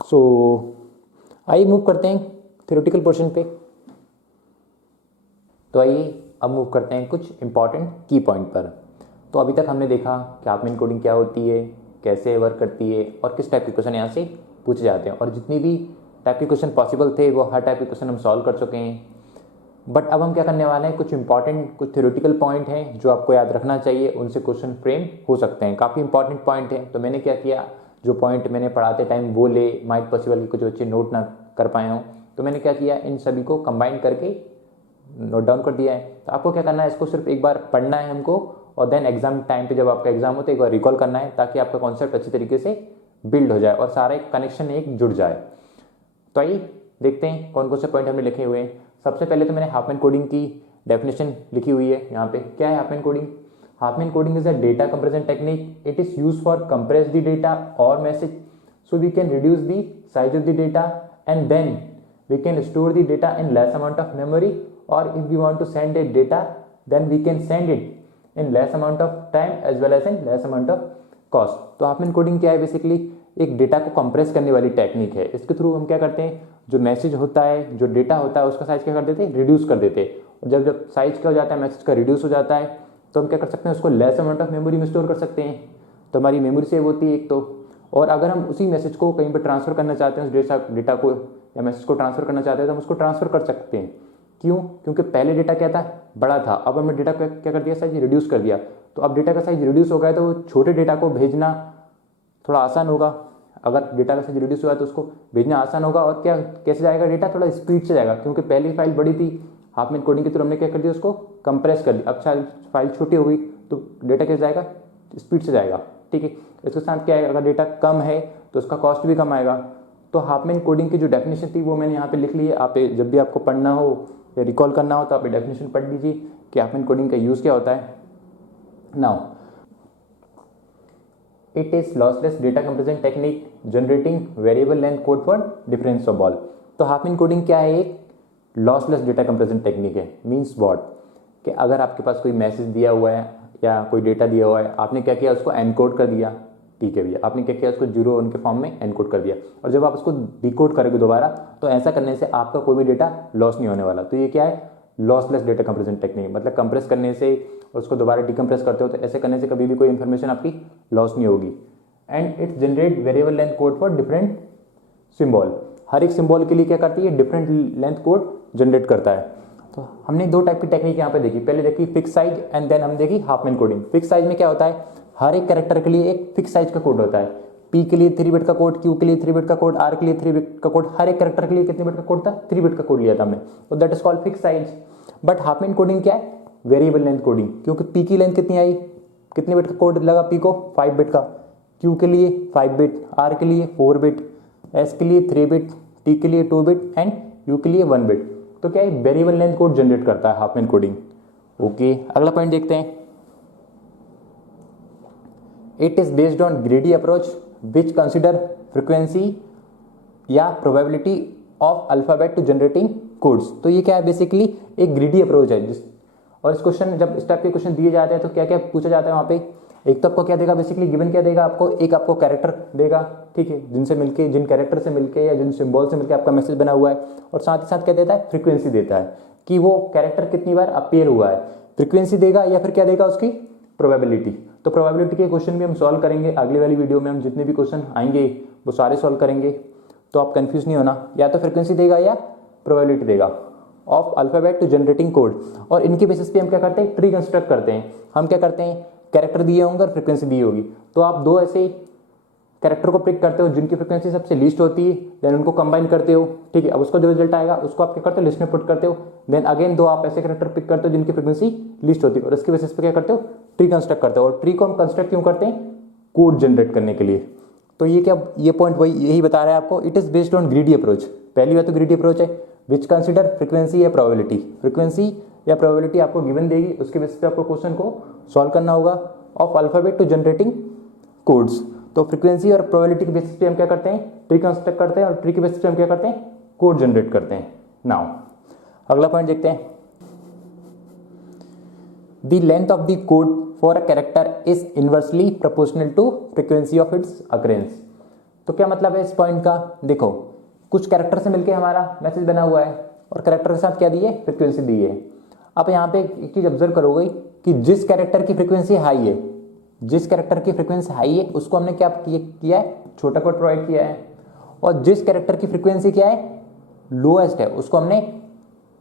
सो आइए मूव करते हैं थ्योरेटिकल पोर्शन पे। तो आइए अब मूव करते हैं कुछ इंपॉर्टेंट की पॉइंट पर। तो अभी तक हमने देखा कि हाफमैन कोडिंग क्या होती है, कैसे वर्क करती है, और किस टाइप के क्वेश्चन यहाँ से पूछे जाते हैं, और जितनी भी टाइप के क्वेश्चन पॉसिबल थे वो हर टाइप के क्वेश्चन हम सॉल्व कर चुके हैं। बट अब हम क्या करने वाले हैं, कुछ इंपॉर्टेंट कुछ थ्योरेटिकल पॉइंट हैं जो आपको याद रखना चाहिए, उनसे क्वेश्चन फ्रेम हो सकते हैं, काफ़ी इंपॉर्टेंट पॉइंट हैं। तो मैंने क्या किया, जो पॉइंट मैंने पढ़ाते टाइम बोले, माइट पॉसिबल कि कुछ बच्चे नोट ना कर पाए हों, तो मैंने क्या किया, इन सभी को कंबाइन करके नोट डाउन कर दिया है। तो आपको क्या करना है, इसको सिर्फ एक बार पढ़ना है हमको, और देन एग्जाम टाइम पे जब आपका एग्जाम हो तो एक बार रिकॉल करना है, ताकि आपका कॉन्सेप्ट अच्छी तरीके से बिल्ड हो जाए और सारा एक कनेक्शन एक जुड़ जाए। तो आइए देखते हैं कौन कौन से पॉइंट हमने लिखे हुए हैं। सबसे पहले तो मैंने हाफमैन कोडिंग की डेफिनेशन लिखी हुई है यहाँ पे। क्या है Huffman coding? Huffman coding is a data compression technique. It is use for compress the data और message so we can reduce the size of the data and then we can store the data in less amount of memory, or if we want to send a data then we can send it in less amount of time as well as in less amount of cost। तो हाफमैन कोडिंग क्या है? बेसिकली एक डेटा को कंप्रेस करने वाली टेक्निक है। इसके थ्रू हम क्या करते हैं, जो मैसेज होता है, जो डेटा होता है, उसका साइज क्या कर देते हैं, रिड्यूस कर देते हैं। और जब जब साइज क्या हो जाता है, मैसेज का रिड्यूस हो जाता है, तो हम क्या कर सकते हैं, उसको लेस अमाउंट ऑफ मेमोरी में स्टोर कर सकते हैं। तो हमारी मेमोरी सेव होती है एक तो, और अगर हम उसी मैसेज को कहीं पर ट्रांसफर करना चाहते हैं, उस डेटा को या मैसेज को ट्रांसफर करना चाहते हैं, तो हम उसको ट्रांसफर कर सकते हैं। क्यों? क्योंकि पहले डेटा क्या था, बड़ा था, अब हमने डेटा को क्या कर दिया, साइज रिड्यूस कर दिया। तो अब डेटा का साइज रिड्यूस हो गया, तो छोटे डेटा को भेजना थोड़ा आसान होगा। अगर डेटा का साइज रिड्यूस हुआ तो उसको भेजना आसान होगा, और क्या कैसे जाएगा डेटा, थोड़ा स्पीड से जाएगा, क्योंकि पहली फाइल बड़ी थी, हाफमैन कोडिंग के थ्रू हमने क्या कर दिया, उसको कंप्रेस कर दिया। अब फाइल छोटी हो गई तो डेटा कैसे जाएगा, स्पीड से जाएगा। ठीक है, इसके साथ क्या है, अगर डेटा कम है तो उसका कॉस्ट भी कम आएगा। तो हाफमैन कोडिंग की जो डेफिनेशन थी वो मैंने यहाँ पे लिख ली है। आप जब भी आपको पढ़ना हो या रिकॉल करना हो तो आप डेफिनेशन पढ़ लीजिए कि हाफमैन कोडिंग का यूज़ क्या होता है। Now it is lossless data compression technique generating variable length code for difference of all. तो हाफमैन कोडिंग क्या है, एक लॉसलेस डेटा कंप्रेशन टेक्निक है। मीन्स व्हाट, कि अगर आपके पास कोई मैसेज दिया हुआ है या कोई डेटा दिया हुआ है, आपने क्या किया, उसको एनकोड कर दिया। ठीक है भैया, आपने क्या किया, उसको 0 1 के फॉर्म में एनकोड कर दिया, और जब आप उसको डिकोड करोगे दोबारा, तो ऐसा करने से आपका कोई भी डेटा लॉस नहीं होने वाला। तो ये क्या है, लॉसलेस डेटा कंप्रेशन टेक्निक। मतलब कंप्रेस करने से उसको दोबारा डिकम्प्रेस करते हो, तो ऐसे करने से कभी भी कोई इन्फॉर्मेशन आपकी लॉस नहीं होगी। And it's generate variable length code for different symbol. हर एक सिम्बॉल के लिए क्या करती है, डिफरेंट लेंथ कोड जनरेट करता है। तो हमने दो टाइप की टेक्निक यहाँ पे देखी। पहले देखी फिक्स साइज एंड देन हम देखी हाफमैन कोडिंग। फिक्स साइज में क्या होता है, हर एक कैरेक्टर के लिए एक फिक्स साइज का कोड होता है। पी के लिए 3 बिट का कोड, क्यू के लिए 3 बिट का कोड, आर के लिए 3 बिट का कोड। हर एक कैरेक्टर के लिए कितने बिट का कोड था, 3 बिट का कोड लिया था हमने, तो that is called fix size. But Hopman coding क्या है, वेरिएबल लेंथ कोडिंग। क्योंकि पी की लेंथ कितनी आई, कितने बिट का कोड लगा पी को, 5 बिट का। क्यू के लिए 5 बिट, आर के लिए 4 बिट, एस के लिए 3 बिट, टी के लिए 2 बिट एंड यू के लिए 1 बिट। तो क्या है, वेरिएबल लेंथ कोड जनरेट करता है हाफमैन कोडिंग। ओके, अगला पॉइंट देखते हैं। It is based on greedy approach which consider frequency या probability of alphabet to generating codes. तो ये क्या है, बेसिकली एक ग्रीडी अप्रोच है। और इस क्वेश्चन, जब इस टाइप के क्वेश्चन दिए जाते हैं तो क्या क्या पूछा जाता है वहाँ पे, एक तो आपको क्या देगा, बेसिकली गिवन क्या देगा आपको, एक आपको कैरेक्टर देगा, ठीक है, जिनसे मिलके, जिन कैरेक्टर से मिलके या जिन सिंबल से मिलके आपका मैसेज बना हुआ है। और साथ ही साथ क्या देता है, फ्रीक्वेंसी देता है कि वो कैरेक्टर कितनी बार अपीयर हुआ है। फ्रीक्वेंसी देगा या फिर क्या देगा, उसकी प्रोबेबिलिटी। तो प्रोबेबिलिटी के क्वेश्चन भी हम सॉल्व करेंगे अगली वाली वीडियो में। हम जितने भी क्वेश्चन आएंगे वो सारे सॉल्व करेंगे, तो आप कंफ्यूज नहीं होना, या तो फ्रीक्वेंसी देगा या प्रोबेबिलिटी देगा of alphabet to generating code. और इनके बेसिस पे हम क्या करते हैं, ट्री कंस्ट्रक्ट करते हैं। हम क्या करते हैं, कैरेक्टर दिए होंगे और फ्रीक्वेंसी दी होगी, तो आप दो ऐसे कैरेक्टर को पिक करते हो जिनकी फ्रीक्वेंसी सबसे लीस्ट होती है, देन उनको कंबाइन करते हो। ठीक है, अब उसका जो रिजल्ट आएगा उसको आप क्या करते हो, लिस्ट में पुट करते हो। देन अगेन दो आप ऐसे कैरेक्टर पिक करते हो जिनकी फ्रीक्वेंसी लीस्ट होती है, और इसके बेसिस पे क्या करते हो, ट्री कंस्ट्रक्ट करते हो। और ट्री को हम कंस्ट्रक्ट क्यों करते हैं, कोड जनरेट करने के लिए। तो ये क्या, ये पॉइंट वही यही बता रहा है आपको, it is based on greedy approach. पहली बात तो ग्रीडी अप्रोच है विच कंसिडर फ्रीक्वेंसी या प्रोबेबिलिटी। फ्रीक्वेंसी या प्रोबेबिलिटी आपको गिवन देगी, उसके बेसिस पे आपको क्वेश्चन को सॉल्व करना होगा of alphabet to generating codes. तो फ्रीक्वेंसी और प्रोबेबिलिटी के बेसिस पे हम क्या करते हैं, ट्री कंस्ट्रक्ट करते हैं, और ट्री के बेसिस पे हम क्या करते हैं, कोड जनरेट करते हैं। नाउ अगला पॉइंट देखते हैं। The length of the code for a character is inversely proportional to frequency of its occurrence. तो क्या मतलब है इस पॉइंट का, देखो कुछ कैरेक्टर से मिलके हमारा मैसेज बना हुआ है, और कैरेक्टर के साथ क्या दी है, फ्रीक्वेंसी दी है। आप यहाँ पे एक चीज ऑब्जर्व करोगे कि जिस कैरेक्टर की फ्रीक्वेंसी हाई है, जिस कैरेक्टर की फ्रीक्वेंसी हाई है उसको हमने क्या किया है, छोटा कोड प्रोवाइड किया है। और जिस कैरेक्टर की फ्रीक्वेंसी क्या है, लोएस्ट है, उसको हमने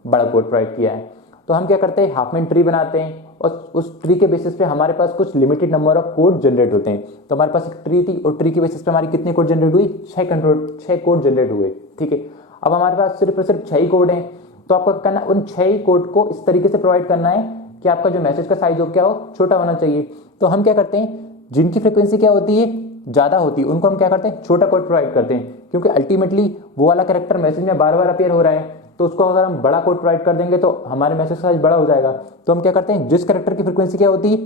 बड़ा कोड प्रोवाइड किया है। तो हम क्या करते हैं, हाफमैन ट्री बनाते हैं और उस ट्री के बेसिस पे हमारे पास कुछ limited number of code generate होते हैं। तो हमारे पास एक ट्री थी और ट्री के बेसिस पे हमारी कितने कोड जनरेट हुई, 6 कोड जनरेट हुए। ठीक है, अब हमारे पास सिर्फ और सिर्फ 6 ही कोड हैं। तो आपको करना उन 6 ही कोड को इस तरीके से प्रोवाइड करना है कि आपका जो मैसेज का साइज हो क्या हो, छोटा होना चाहिए। तो हम क्या करते हैं, जिनकी फ्रिक्वेंसी क्या होती है, ज़्यादा होती है, उनको हम क्या करते हैं, छोटा कोड प्रोवाइड करते हैं। क्योंकि अल्टीमेटली वो वाला कैरेक्टर मैसेज में बार बार अपीयर हो रहा है, तो उसको अगर हम बड़ा कोड प्रोवाइड कर देंगे तो हमारे मैसेज का साइज बड़ा हो जाएगा। तो हम क्या करते हैं, जिस कैरेक्टर की फ्रिक्वेंसी क्या होती है,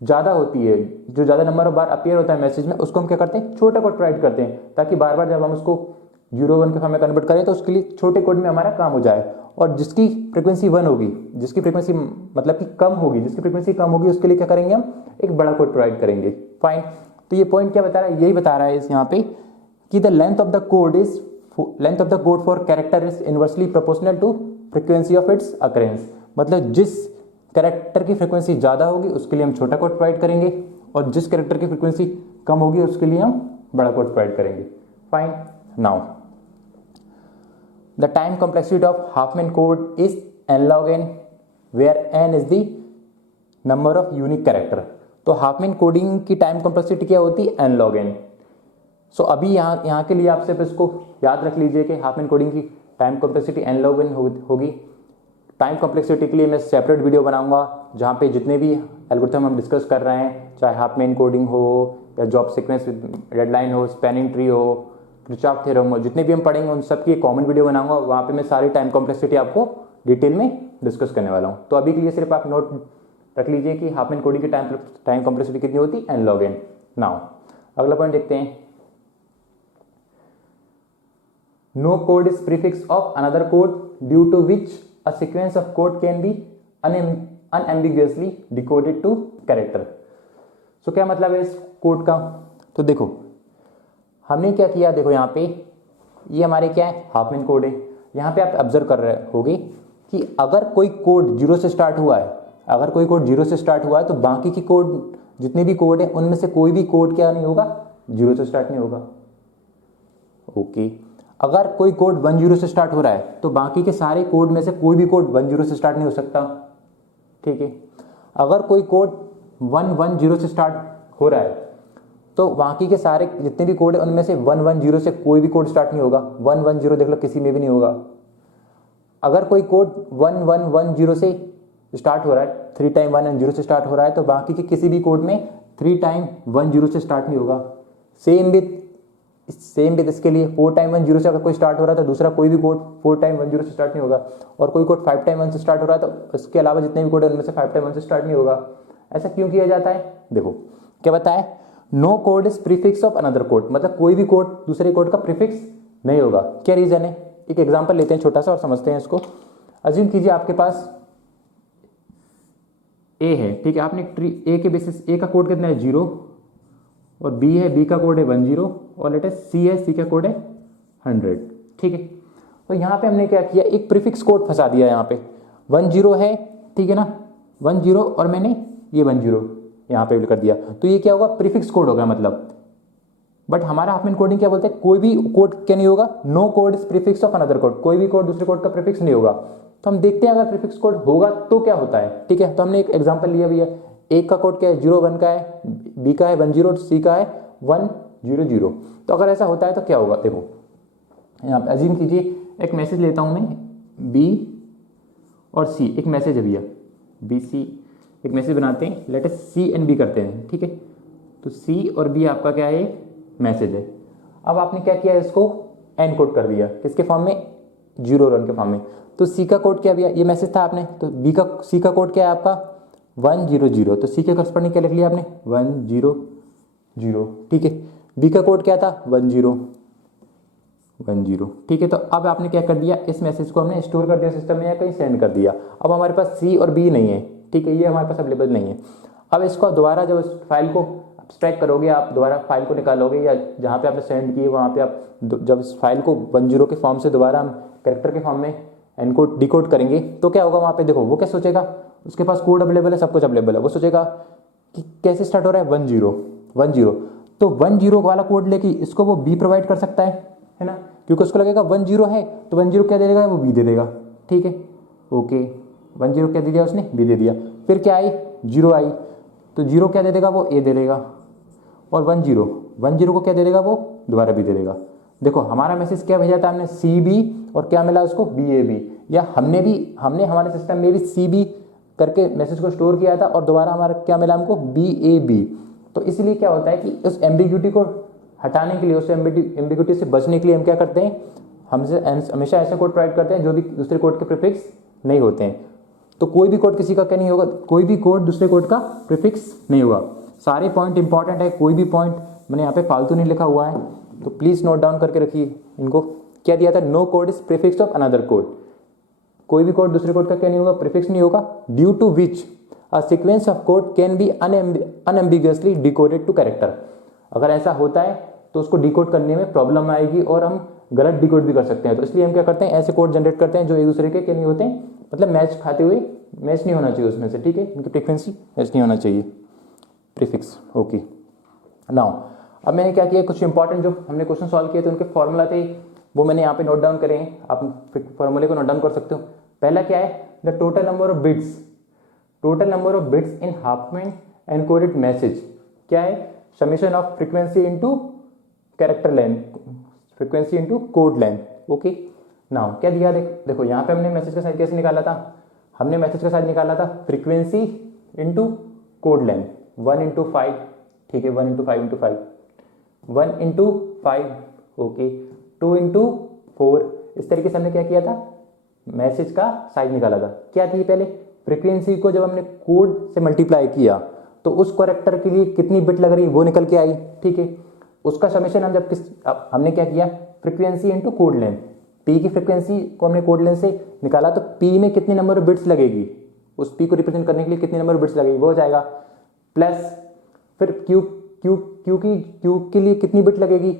ज़्यादा होती है, जो ज़्यादा नंबर ऑफ बार अपीयर होता है मैसेज में, उसको हम क्या करते हैं, छोटा कोड प्रोवाइड करते हैं, ताकि बार बार जब हम उसको 0 1 के फॉर्म में कन्वर्ट करें तो उसके लिए छोटे कोड में हमारा काम हो जाए। और जिसकी फ्रिक्वेंसी 1 होगी, जिसकी फ्रिक्वेंसी मतलब कि कम होगी, जिसकी फ्रिक्वेंसी कम होगी, उसके लिए क्या करेंगे, हम एक बड़ा कोड प्रोवाइड करेंगे। फाइन। तो ये पॉइंट क्या बता रहा है, यही बता रहा है इस यहाँ पे कि the length of the code for character is inversely proportional to frequency of its occurrence. मतलब जिस कैरेक्टर की फ्रीक्वेंसी ज़्यादा होगी उसके लिए हम छोटा कोड प्रोवाइड करेंगे, और जिस कैरेक्टर की फ्रीक्वेंसी कम होगी उसके लिए हम बड़ा कोड प्रोवाइड करेंगे। Fine. Now the time complexity of Huffman code is n log n, where n is the number of unique character. तो हाफमैन कोडिंग की टाइम कॉम्प्लेक्सिटी क्या होती है, n log n। सो अभी यहाँ के लिए आप सिर्फ इसको याद रख लीजिए कि हाफमैन कोडिंग की time complexity n log n होगी। टाइम कॉम्प्लेक्सिटी के लिए मैं सेपरेट वीडियो बनाऊंगा जहाँ पे जितने भी एल्गोरिथम हम डिस्कस कर रहे हैं, चाहे हाफमैन कोडिंग हो या जॉब सीक्वेंस डेडलाइन हो, स्पैनिंग ट्री हो, किरचॉफ थ्योरम हो, जितने भी हम पढ़ेंगे उन सब की एक कॉमन वीडियो बनाऊंगा। वहाँ पे मैं सारी टाइम कॉम्प्लेक्सिटी आपको डिटेल में डिस्कस करने वाला हूँ। तो अभी के लिए सिर्फ आप नोट रख लीजिए कि हाफमैन कोडिंग की टाइम कॉम्प्लेक्सिटी कितनी होती है, n log n। नाउ अगला पॉइंट देखते हैं। No code is prefix of another code due to which a sequence of code can be unambiguously decoded to character। so क्या मतलब है इस कोड का, तो देखो हमने क्या किया, देखो यहाँ पे ये हमारे क्या है, हाफमैन कोड है। यहाँ पे आप ऑब्जर्व कर रहे होगे कि अगर कोई कोड 0 से स्टार्ट हुआ है, अगर कोई कोड 0 से स्टार्ट हुआ है तो बाकी की कोड जितने भी कोड है उनमें से कोई भी कोड क्या नहीं होगा, 0 से स्टार्ट नहीं होगा। ओके, अगर कोई कोड 1 0 से स्टार्ट हो रहा है तो बाकी के सारे कोड में से कोई भी कोड 1 0 से स्टार्ट नहीं हो सकता। ठीक है, अगर कोई कोड 1 1 0 से स्टार्ट हो रहा है तो बाकी के सारे जितने भी कोड है उनमें से 1 1 0 से कोई भी कोड स्टार्ट नहीं होगा। 1 1 0 देख लो किसी में भी नहीं होगा। अगर कोई कोड 1 1 1 0 से स्टार्ट हो रहा है, 3 टाइम 1 0 से स्टार्ट हो रहा है, तो बाकी के किसी भी कोड में 3 टाइम 1 0 से स्टार्ट नहीं होगा। सेम विद इसके लिए 4 टाइम 1 0 से अगर कोई स्टार्ट हो रहा है तो दूसरा कोई भी कोड 4 टाइम 1 0 से स्टार्ट नहीं होगा। और कोई कोड 5 टाइम 1 से स्टार्ट हो रहा है तो इसके अलावा जितने भी कोड है उनमें से 5 टाइम 1 से स्टार्ट नहीं होगा। ऐसा क्यों किया जाता है, देखो क्या बताया, no code is prefix of another code, मतलब कोई भी कोड दूसरे कोड का प्रीफिक्स नहीं होगा। क्या रीजन है, एक एग्जांपल लेते हैं छोटा सा और समझते हैं इसको। अज्यूम कीजिए आपके पास ए है, ठीक है, आपने ट्री ए के बेसिस ए का कोड कितना है 0, और बी है, बी का कोड है 1 0, और लेट अस सी है, सी का कोड है 100। ठीक है, तो यहाँ पे हमने क्या किया, एक प्रीफिक्स कोड फंसा दिया। यहाँ पे 1 0 है, ठीक है ना, 1 0, और मैंने ये 1 0 यहाँ पे कर दिया, तो ये क्या होगा, प्रीफिक्स कोड होगा मतलब। बट हमारा हाफमैन कोडिंग क्या बोलते हैं, कोई भी कोड क्या नहीं होगा, no code is prefix of another code, कोई भी कोड दूसरे कोड का प्रीफिक्स नहीं होगा। तो हम देखते हैं अगर प्रीफिक्स कोड होगा तो क्या होता है। ठीक है, तो हमने एक एग्जांपल लिया भैया, ए का कोड क्या है 0 1 का है, बी का है 1 0, सी का है 1 0 0। तो अगर ऐसा होता है तो क्या होगा, देखो यहाँ पे अजीम कीजिए एक मैसेज लेता हूँ मैं, बी और सी, एक मैसेज है भैया बी सी, एक मैसेज बनाते हैं, let us C and B करते हैं। ठीक है, तो सी और बी आपका क्या है, मैसेज है। अब आपने क्या किया, इसको एन कोड कर दिया, किसके फॉर्म में, 0 1 के फॉर्म में। तो सी का कोड क्या भैया, ये मैसेज था आपने, तो बी का सी का कोड क्या है आपका 1 0 0, तो सी के करस्पॉन्डिंग क्या लिख लिया आपने 1 0 0। ठीक है, बी का कोड क्या था 1 0 1 0। ठीक है, तो अब आपने क्या कर दिया, इस मैसेज को हमने स्टोर कर दिया सिस्टम में या कहीं सेंड कर दिया। अब हमारे पास सी और बी नहीं है, ठीक है, ये हमारे पास अवेलेबल नहीं है। अब इसको दोबारा जब इस फाइल को एक्सट्रैक्ट करोगे, आप दोबारा फाइल को निकालोगे, या जहाँ पे आपने सेंड किए वहाँ पे आप जब इस फाइल को 1 0 के फॉर्म से दोबारा हम कैरेक्टर के फॉर्म में एनकोड डिकोड करेंगे, तो क्या होगा वहाँ पे, देखो वो क्या सोचेगा, उसके पास कोड अवेलेबल है, सब कुछ अवेलेबल है, वो सोचेगा कि कैसे स्टार्ट हो रहा है 1 0 1 0, तो 1 0 वाला कोड लेके इसको वो बी प्रोवाइड कर सकता है ना, क्योंकि उसको लगेगा 1 0 है तो 1 0 क्या दे देगा, वो बी दे देगा। ठीक है, ओके 1 0 क्या दे दिया उसने, बी दे दिया। फिर क्या आई, 0 आई, तो 0 क्या दे देगा वो, ए दे देगा। और 1 0 को क्या दे देगा वो, दोबारा बी दे देगा। देखो हमारा मैसेज क्या भेजा था हमने, सी बी, और क्या मिला उसको, बी ए बी। या हमने हमारे सिस्टम में भी सी बी करके मैसेज को स्टोर किया था और दोबारा हमारा क्या मिला हमको, बी ए बी। तो इसलिए क्या होता है कि उस एम्बिग्यूटी को हटाने के लिए, उस एम्बिग्यूटी से बचने के लिए हम क्या करते हैं, हमसे हमेशा ऐसे कोड प्रोवाइड करते हैं जो भी दूसरे कोड के प्रीफिक्स नहीं होते हैं। तो कोई भी कोड किसी का क्या नहीं होगा, कोई भी कोड दूसरे कोड का प्रीफिक्स नहीं होगा। सारे पॉइंट इंपॉर्टेंट है, कोई भी पॉइंट मैंने यहाँ पे फालतू नहीं लिखा हुआ है, तो प्लीज नोट डाउन करके रखिए इनको। क्या दिया था, no code is prefix of another code. कोई भी कोड दूसरे कोड का क्या नहीं होगा, प्रीफिक्स नहीं होगा। Due to which a sequence of code can be unambiguously decoded to character. अगर ऐसा होता है तो उसको डिकोड करने में प्रॉब्लम आएगी और हम गलत डिकोड भी कर सकते हैं। तो इसलिए हम क्या करते हैं, ऐसे कोड जनरेट करते हैं जो एक दूसरे के क्या नहीं होते हैं, मतलब मैच खाते हुए, मैच नहीं होना चाहिए उसमें से, ठीक है, उनकी फ्रीक्वेंसी मैच नहीं होना चाहिए, प्रीफिक्स। ओके नाउ अब मैंने क्या किया, कुछ इंपॉर्टेंट जो हमने क्वेश्चन सॉल्व किए थे उनके फॉर्मूला थे वो मैंने यहाँ पे नोट डाउन करे हैं, आप फॉर्मूले को नोट डाउन कर सकते हो। पहला क्या है, the total number of bits, total number of bits in Huffman encoded message क्या है, summation of frequency into character length, frequency into code length. Okay now क्या दिया, देखो यहाँ पे हमने मैसेज का साइज कैसे निकाला था, हमने मैसेज का साइज निकाला था frequency into code length 1 into 5, ठीक है, 1 into 5 into 5, 1 into 5, okay, 2 into 4। इस तरीके से हमने क्या किया था, मैसेज का साइज निकाला था। क्या थी पहले, फ्रीक्वेंसी को जब हमने कोड से मल्टीप्लाई किया तो उस कैरेक्टर के लिए कितनी बिट लग रही वो निकल के आई, ठीक है। उसका समेशन हम जब हमने क्या किया, frequency into code length, P की फ्रीक्वेंसी को हमने कोड लेंथ से निकाला तो पी में कितनी नंबर ऑफ बिट्स लगेगी, उस पी को रिप्रेजेंट करने के लिए कितनी नंबर ऑफ बिट्स लगेगी वो हो जाएगा, प्लस फिर क्यू के लिए कितनी बिट लगेगी,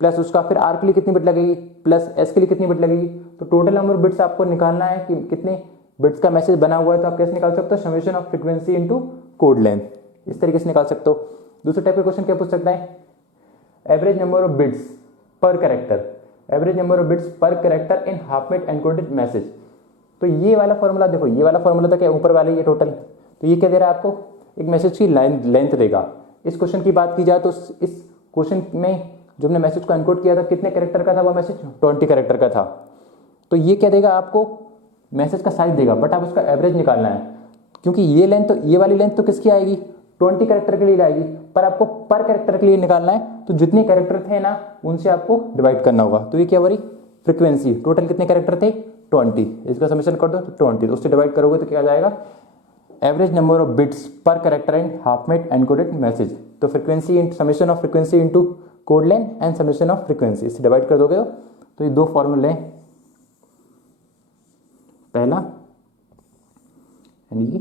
प्लस उसका फिर आर के लिए कितनी बिट लगेगी, प्लस एस के लिए कितनी बिट लगेगी। तो टोटल नंबर बिट्स आपको निकालना है कि कितने बिट्स का मैसेज बना हुआ है। तो आप कैसे निकाल सकते हो, summation of frequency into code length, इस तरीके से निकाल सकते हो। दूसरे टाइप का क्वेश्चन क्या पूछ सकता है, average number of bits per character, average number of bits per character in Huffman encoded message. तो ये वाला फॉर्मूला देखो, ये वाला फॉर्मूला था क्या, ऊपर वाले ये टोटल, तो ये क्या दे रहा है आपको, एक मैसेज की लेंथ देगा। इस क्वेश्चन की बात की जाए तो इस क्वेश्चन में जो हमने मैसेज को एनकोड किया था कितने कैरेक्टर का था वो मैसेज, 20 कैरेक्टर का था। तो ये क्या देगा आपको, मैसेज का साइज देगा, बट आप उसका एवरेज निकालना है, क्योंकि ये लेंथ तो ये वाली लेंथ तो किसकी आएगी, 20 कैरेक्टर के लिए आएगी, पर आपको पर कैरेक्टर के लिए निकालना है। तो जितने कैरेक्टर थे ना उनसे आपको डिवाइड करना होगा। तो ये क्या हो रही, फ्रीक्वेंसी, टोटल कितने कैरेक्टर थे 20, इसका समेशन कर दो तो 20, तो उससे डिवाइड करोगे तो क्या आ जाएगा, average number of bits per character in Huffman encoded message. तो frequency summation of frequency into code length and summation of frequency, इससे डिवाइड कर दोगे तो ये दो फॉर्मूले हैं, पहला यानी कि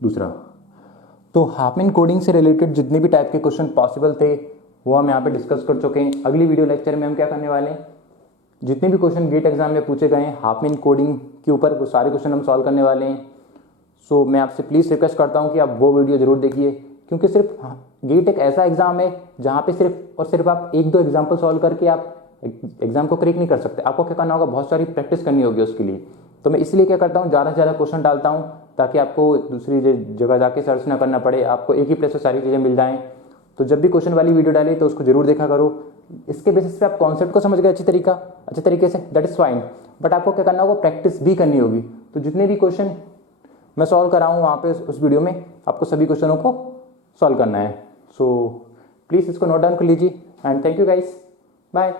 दूसरा। तो हाफमैन कोडिंग से रिलेटेड जितने भी टाइप के क्वेश्चन पॉसिबल थे वो हम यहाँ पे डिस्कस कर चुके हैं। अगली वीडियो लेक्चर में हम क्या करने वाले हैं, जितने भी क्वेश्चन गेट एग्जाम में पूछे गए हैं हाफमैन कोडिंग के ऊपर वो सारे क्वेश्चन हम सॉल्व करने वाले हैं। सो मैं आपसे प्लीज़ रिक्वेस्ट करता हूँ कि आप वो वीडियो जरूर देखिए, क्योंकि सिर्फ गेट एक ऐसा एग्जाम है जहाँ पे सिर्फ और सिर्फ आप 1-2 एग्जाम्पल सॉल्व करके आप एग्जाम को क्रैक नहीं कर सकते। आपको क्या करना होगा, बहुत सारी प्रैक्टिस करनी होगी उसके लिए। तो मैं इसलिए क्या करता हूँ, ज़्यादा से ज़्यादा क्वेश्चन डालता हूँ ताकि आपको दूसरी जगह जाके सर्च ना करना पड़े, आपको एक ही प्लेस पर सारी चीज़ें मिल जाएँ। तो जब भी क्वेश्चन वाली वीडियो डाली तो उसको जरूर देखा करो। इसके बेसिस पे आप कॉन्सेप्ट को समझ गए अच्छे तरीके से, दैट इज़ फाइन, बट आपको क्या करना होगा, प्रैक्टिस भी करनी होगी। तो जितने भी क्वेश्चन मैं सॉल्व कर रहा हूँ वहाँ पे उस वीडियो में आपको सभी क्वेश्चनों को सॉल्व करना है। सो प्लीज़ इसको नोट डाउन कर लीजिए and thank you guys, bye.